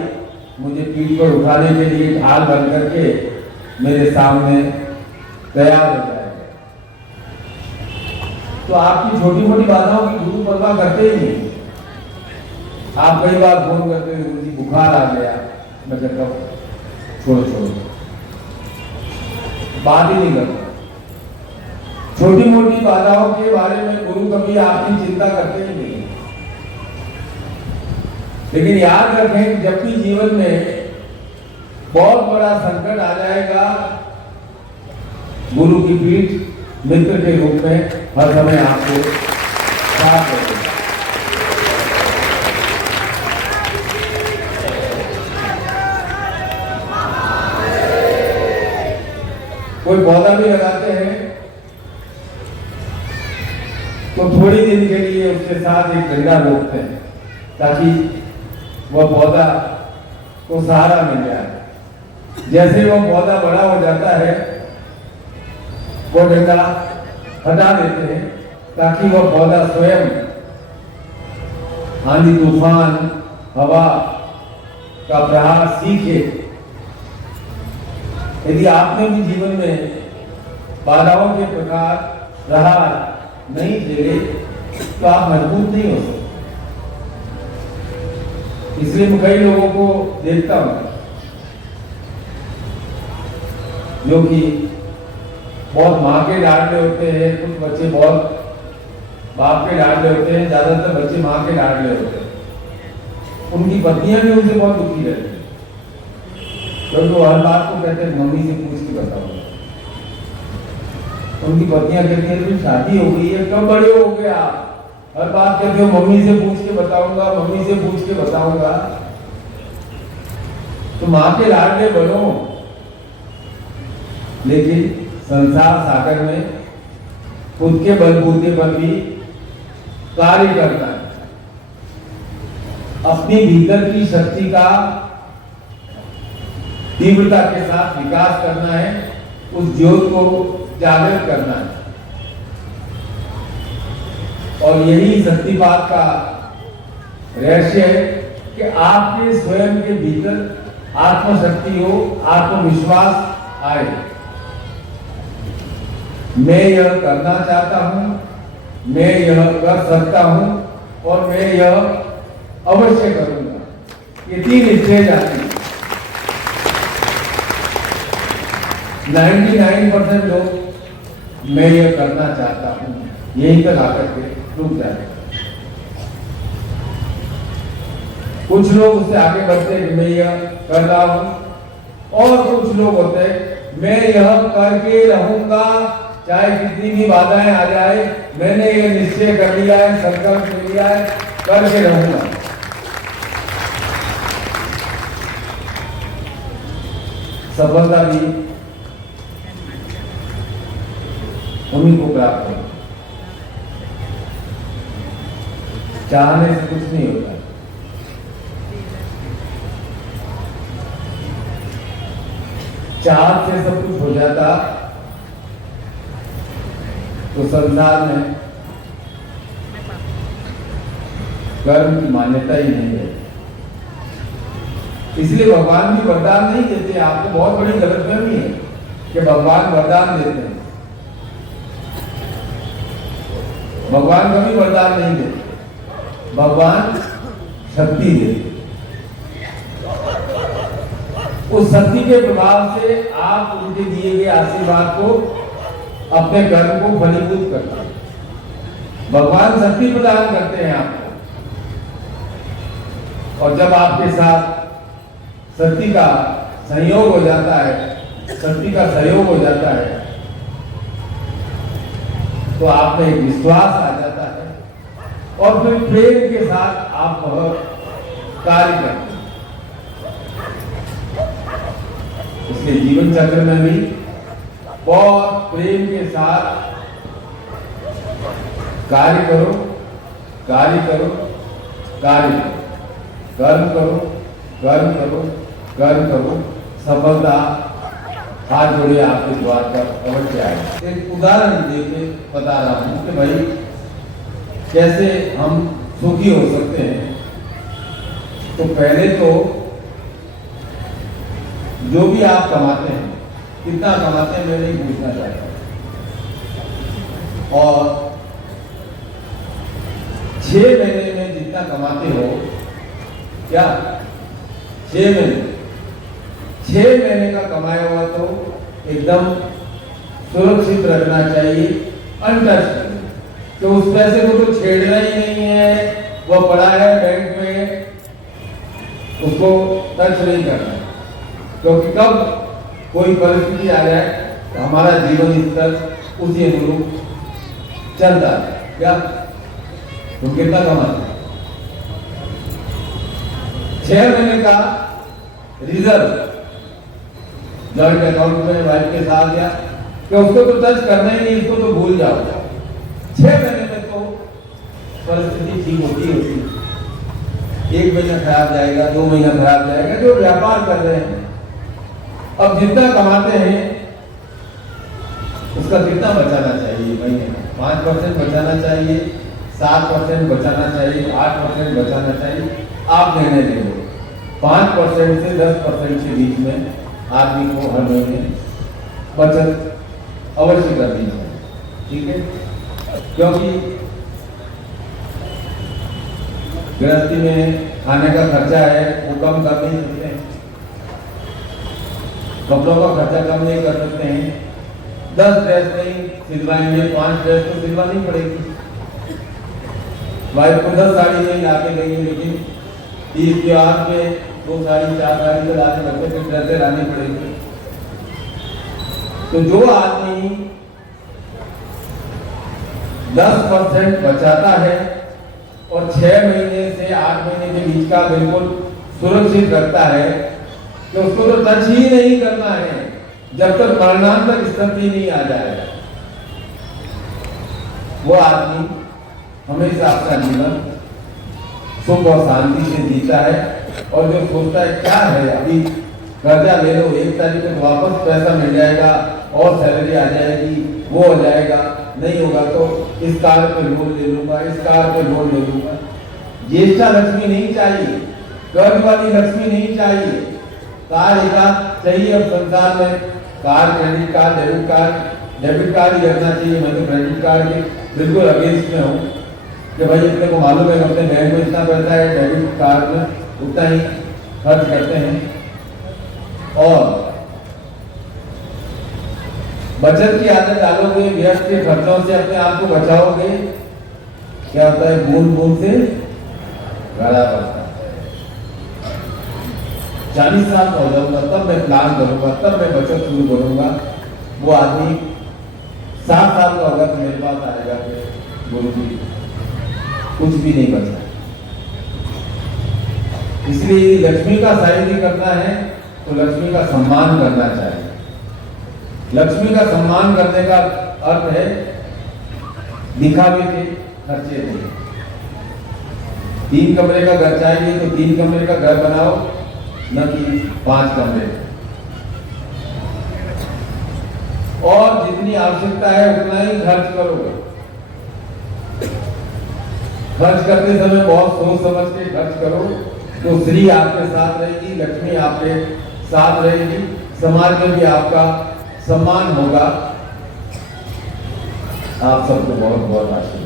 मुझे पीठ पर उठाने के लिए ढाल बन करके मेरे सामने तैयार हो जाएगा। तो आपकी छोटी मोटी बातों की गुरु परवाह करते ही नहीं। आप कई बार फोन करते हैं, मुझे बुखार आ गया, मैं कहता हूँ छोड़ो बात ही नहीं करता। छोटी मोटी बाधाओं के बारे में गुरु कभी आपकी चिंता करते ही नहीं। लेकिन याद रखें कि जब भी जीवन में बहुत बड़ा संकट आ जाएगा, गुरु की पीठ मित्र के रूप में हर समय आपको साथ देगा। कोई पौधा भी लगाते हैं तो थोड़ी दिन के लिए उसके साथ एक डंडा रोकते हैं ताकि वह पौधा को सहारा मिल जाए। जैसे वह पौधा बड़ा हो जाता है, वो डंडा हटा देते हैं ताकि वह पौधा स्वयं आंधी तूफान हवा का प्रहार सीखे। यदि आपने भी जीवन में बाधाओं के प्रकार रहा नहीं झेले तो आप मजबूत नहीं हो सकते। इसलिए मैं कई लोगों को देखता हूं जो कि बहुत माँ के डांटले होते हैं, कुछ बच्चे बहुत बाप के डांटले होते हैं, ज्यादातर बच्चे माँ के डांटले होते हैं। उनकी पत्नियां भी उनसे बहुत दुखी रहती है, क्योंकि वो हर बात को कहते हैं मम्मी से पूछ के बताओ। उनकी पत्नियां कहती हैं तुम शादी हो गई है, कब बड़े हो गए आप? हर बात कहते हो मम्मी से पूछ के बताऊंगा, मम्मी से पूछ के बताऊंगा। तो माँ के लाडले बनो, लेकिन संसार सागर में खुद के बलबूते पर भी कार्य करना है। अपनी भीतर की शक्ति का तीव्रता के साथ विकास करना है, उस ज्योत को जागृत करना है। और यही शक्तिपात का रहस्य है कि आपके स्वयं के भीतर आत्मशक्ति हो, आत्मविश्वास आए। मैं यह करना चाहता हूं, मैं यह कर सकता हूं और मैं यह अवश्य करूंगा। ये 3 स्टेज आती है। 99% लोग मैं यह करना चाहता हूं, यही तक आकर के रुक जाते। कुछ लोग उससे आगे बढ़ते हैं कि मैं यह कर रहा हूं, और कुछ लोग होते हैं मैं यह करके रहूंगा, चाहे कितनी भी बाधाएं आ जाए, मैंने ये निश्चय कर लिया है, संकल्प ले लिया है, करके रहूंगा। सफलता भी उन्हीं को प्राप्त हो। चाहने से कुछ नहीं होता। चाह से सब कुछ हो जाता तो संसार में कर्म की मान्यता ही नहीं है। इसलिए भगवान भी वरदान नहीं देते। आपको बहुत बड़ी गलतफहमी है कि भगवान वरदान देते हैं। भगवान कभी वरदान नहीं देते, भगवान शक्ति देते। उस शक्ति के प्रभाव से आप उनके दिए गए आशीर्वाद को, अपने कर्म को फलीभूत करते हैं। भगवान शक्ति प्रदान करते हैं आपको, और जब आपके साथ शक्ति का संयोग हो जाता है, शक्ति का सहयोग हो जाता है, तो आप में एक विश्वास आ जाता है और फिर प्रेम के साथ आप कार्य करते हैं। इसलिए जीवन चक्र में भी बहुत प्रेम के साथ कार्य करो, कार्य करो, कार्य करो, कर्म करो, कर्म करो, कर्म करो, सफलता हाथ जोड़े आपके द्वार पर अवश्य आएगी। एक उदाहरण देके बता रहा हूं कि भाई कैसे हम सुखी हो सकते हैं। तो पहले तो जो भी आप कमाते हैं, कितना कमाते हैं मैं नहीं पूछना चाहता, और 6 महीने में जितना कमाते हो, क्या 6 महीने 6 महीने का कमाया हुआ तो एकदम सुरक्षित रखना चाहिए, अनटच। तो उस पैसे को तो छेड़ना ही नहीं है, वो पड़ा है बैंक में, उसको टच नहीं करना, क्योंकि कब कोई परिस्थिति आ जाए तो हमारा जीवन स्तर उसी अनुरूप चलता है। क्या तुम कितना कमाते? 6 महीने का रिजर्व जॉइंट अकाउंट में वाइफ के साथ गया कि उसको तो टच करना ही नहीं, इसको तो भूल जाओ। 6 महीने में तो परिस्थिति ठीक होती होती, 1 महीना खराब जाएगा, 2 महीना खराब जाएगा। जो व्यापार कर रहे हैं, अब जितना कमाते हैं उसका कितना बचाना चाहिए महीने में? 5% बचाना चाहिए, 7% बचाना चाहिए, 8% बचाना चाहिए। आप निर्णय ले लो। 5% से 10% के बीच में आदमी को हर महीने बचत अवश्य करनी चाहिए, ठीक है? क्योंकि गृहस्थी में खाने का खर्चा है, वो कम कर नहीं सकते हैं, कपड़ों का खर्चा कम नहीं कर सकते हैं। 10 ड्रेस नहीं सिलवाएंगे, 5 ड्रेस तो सिलवानी पड़ेगी। वाइफ को 10 साड़ी नहीं लाके देंगे, लेकिन तीज त्योहार पे 2 साड़ी 4 साड़ी तो लाने लगते, फिर ड्रेसें लानी पड़ेगी। तो जो आदमी 10% बचाता है और 6 महीने से 8 महीने के बीच का बिल्कुल सुरक्षित रखता है, तो उसको तो टच ही नहीं करना है जब तक मरणांतक स्थिति नहीं आ जाए। वो आदमी हमेशा अपना जीवन सुख और शांति से जीता है, और जो सोचता है क्या है, अभी कर्जा ले लो, 1 तारीख को वापस पैसा मिल जाएगा और सैलरी आ जाएगी, वो हो जाएगा, नहीं होगा तो इस कार पे लोन ले लूंगा, इस कार पे लोन ले लूंगा। ज्येष्ठा लक्ष्मी नहीं चाहिए, कर्ज वाली लक्ष्मी नहीं चाहिए। कार एकाध चाहिए अब संसार में, car, credit card, debit card ही रखना चाहिए। मैं तो क्रेडिट कार्ड के बिल्कुल अगेंस्ट में हूँ कि भाई अपने को मालूम है अपने बैंक में इतना पैसा है, डेबिट कार्ड में उतना ही खर्च करते हैं। और बचत की आदत डालोगे, व्यर्थ के खर्चों से अपने आप को बचाओगे, क्या होता है, बूंद बूंद से घड़ा भरता है। 40 साल का हो जाऊंगा तब मैं प्लान करूंगा, तब मैं बचत शुरू करूंगा। वो आदमी 7 साल का होगा तो मेरे पास आएगा कि गुरुजी कुछ भी नहीं बचा। इसलिए लक्ष्मी का साहित्य करना है तो लक्ष्मी का सम्मान करना चाहिए। लक्ष्मी का सम्मान करने का अर्थ है दिखावे के खर्चे नहीं। 3 कमरे का घर चाहिए तो 3 कमरे का घर बनाओ, न कि 5 कमरे। और जितनी आवश्यकता है उतना ही खर्च करो। खर्च करते समय बहुत सोच समझ के खर्च करो, तो श्री आपके साथ रहेगी, लक्ष्मी आपके साथ रहेगी, समाज में भी आपका सम्मान होगा। आप सबको बहुत बहुत आशीर्वाद।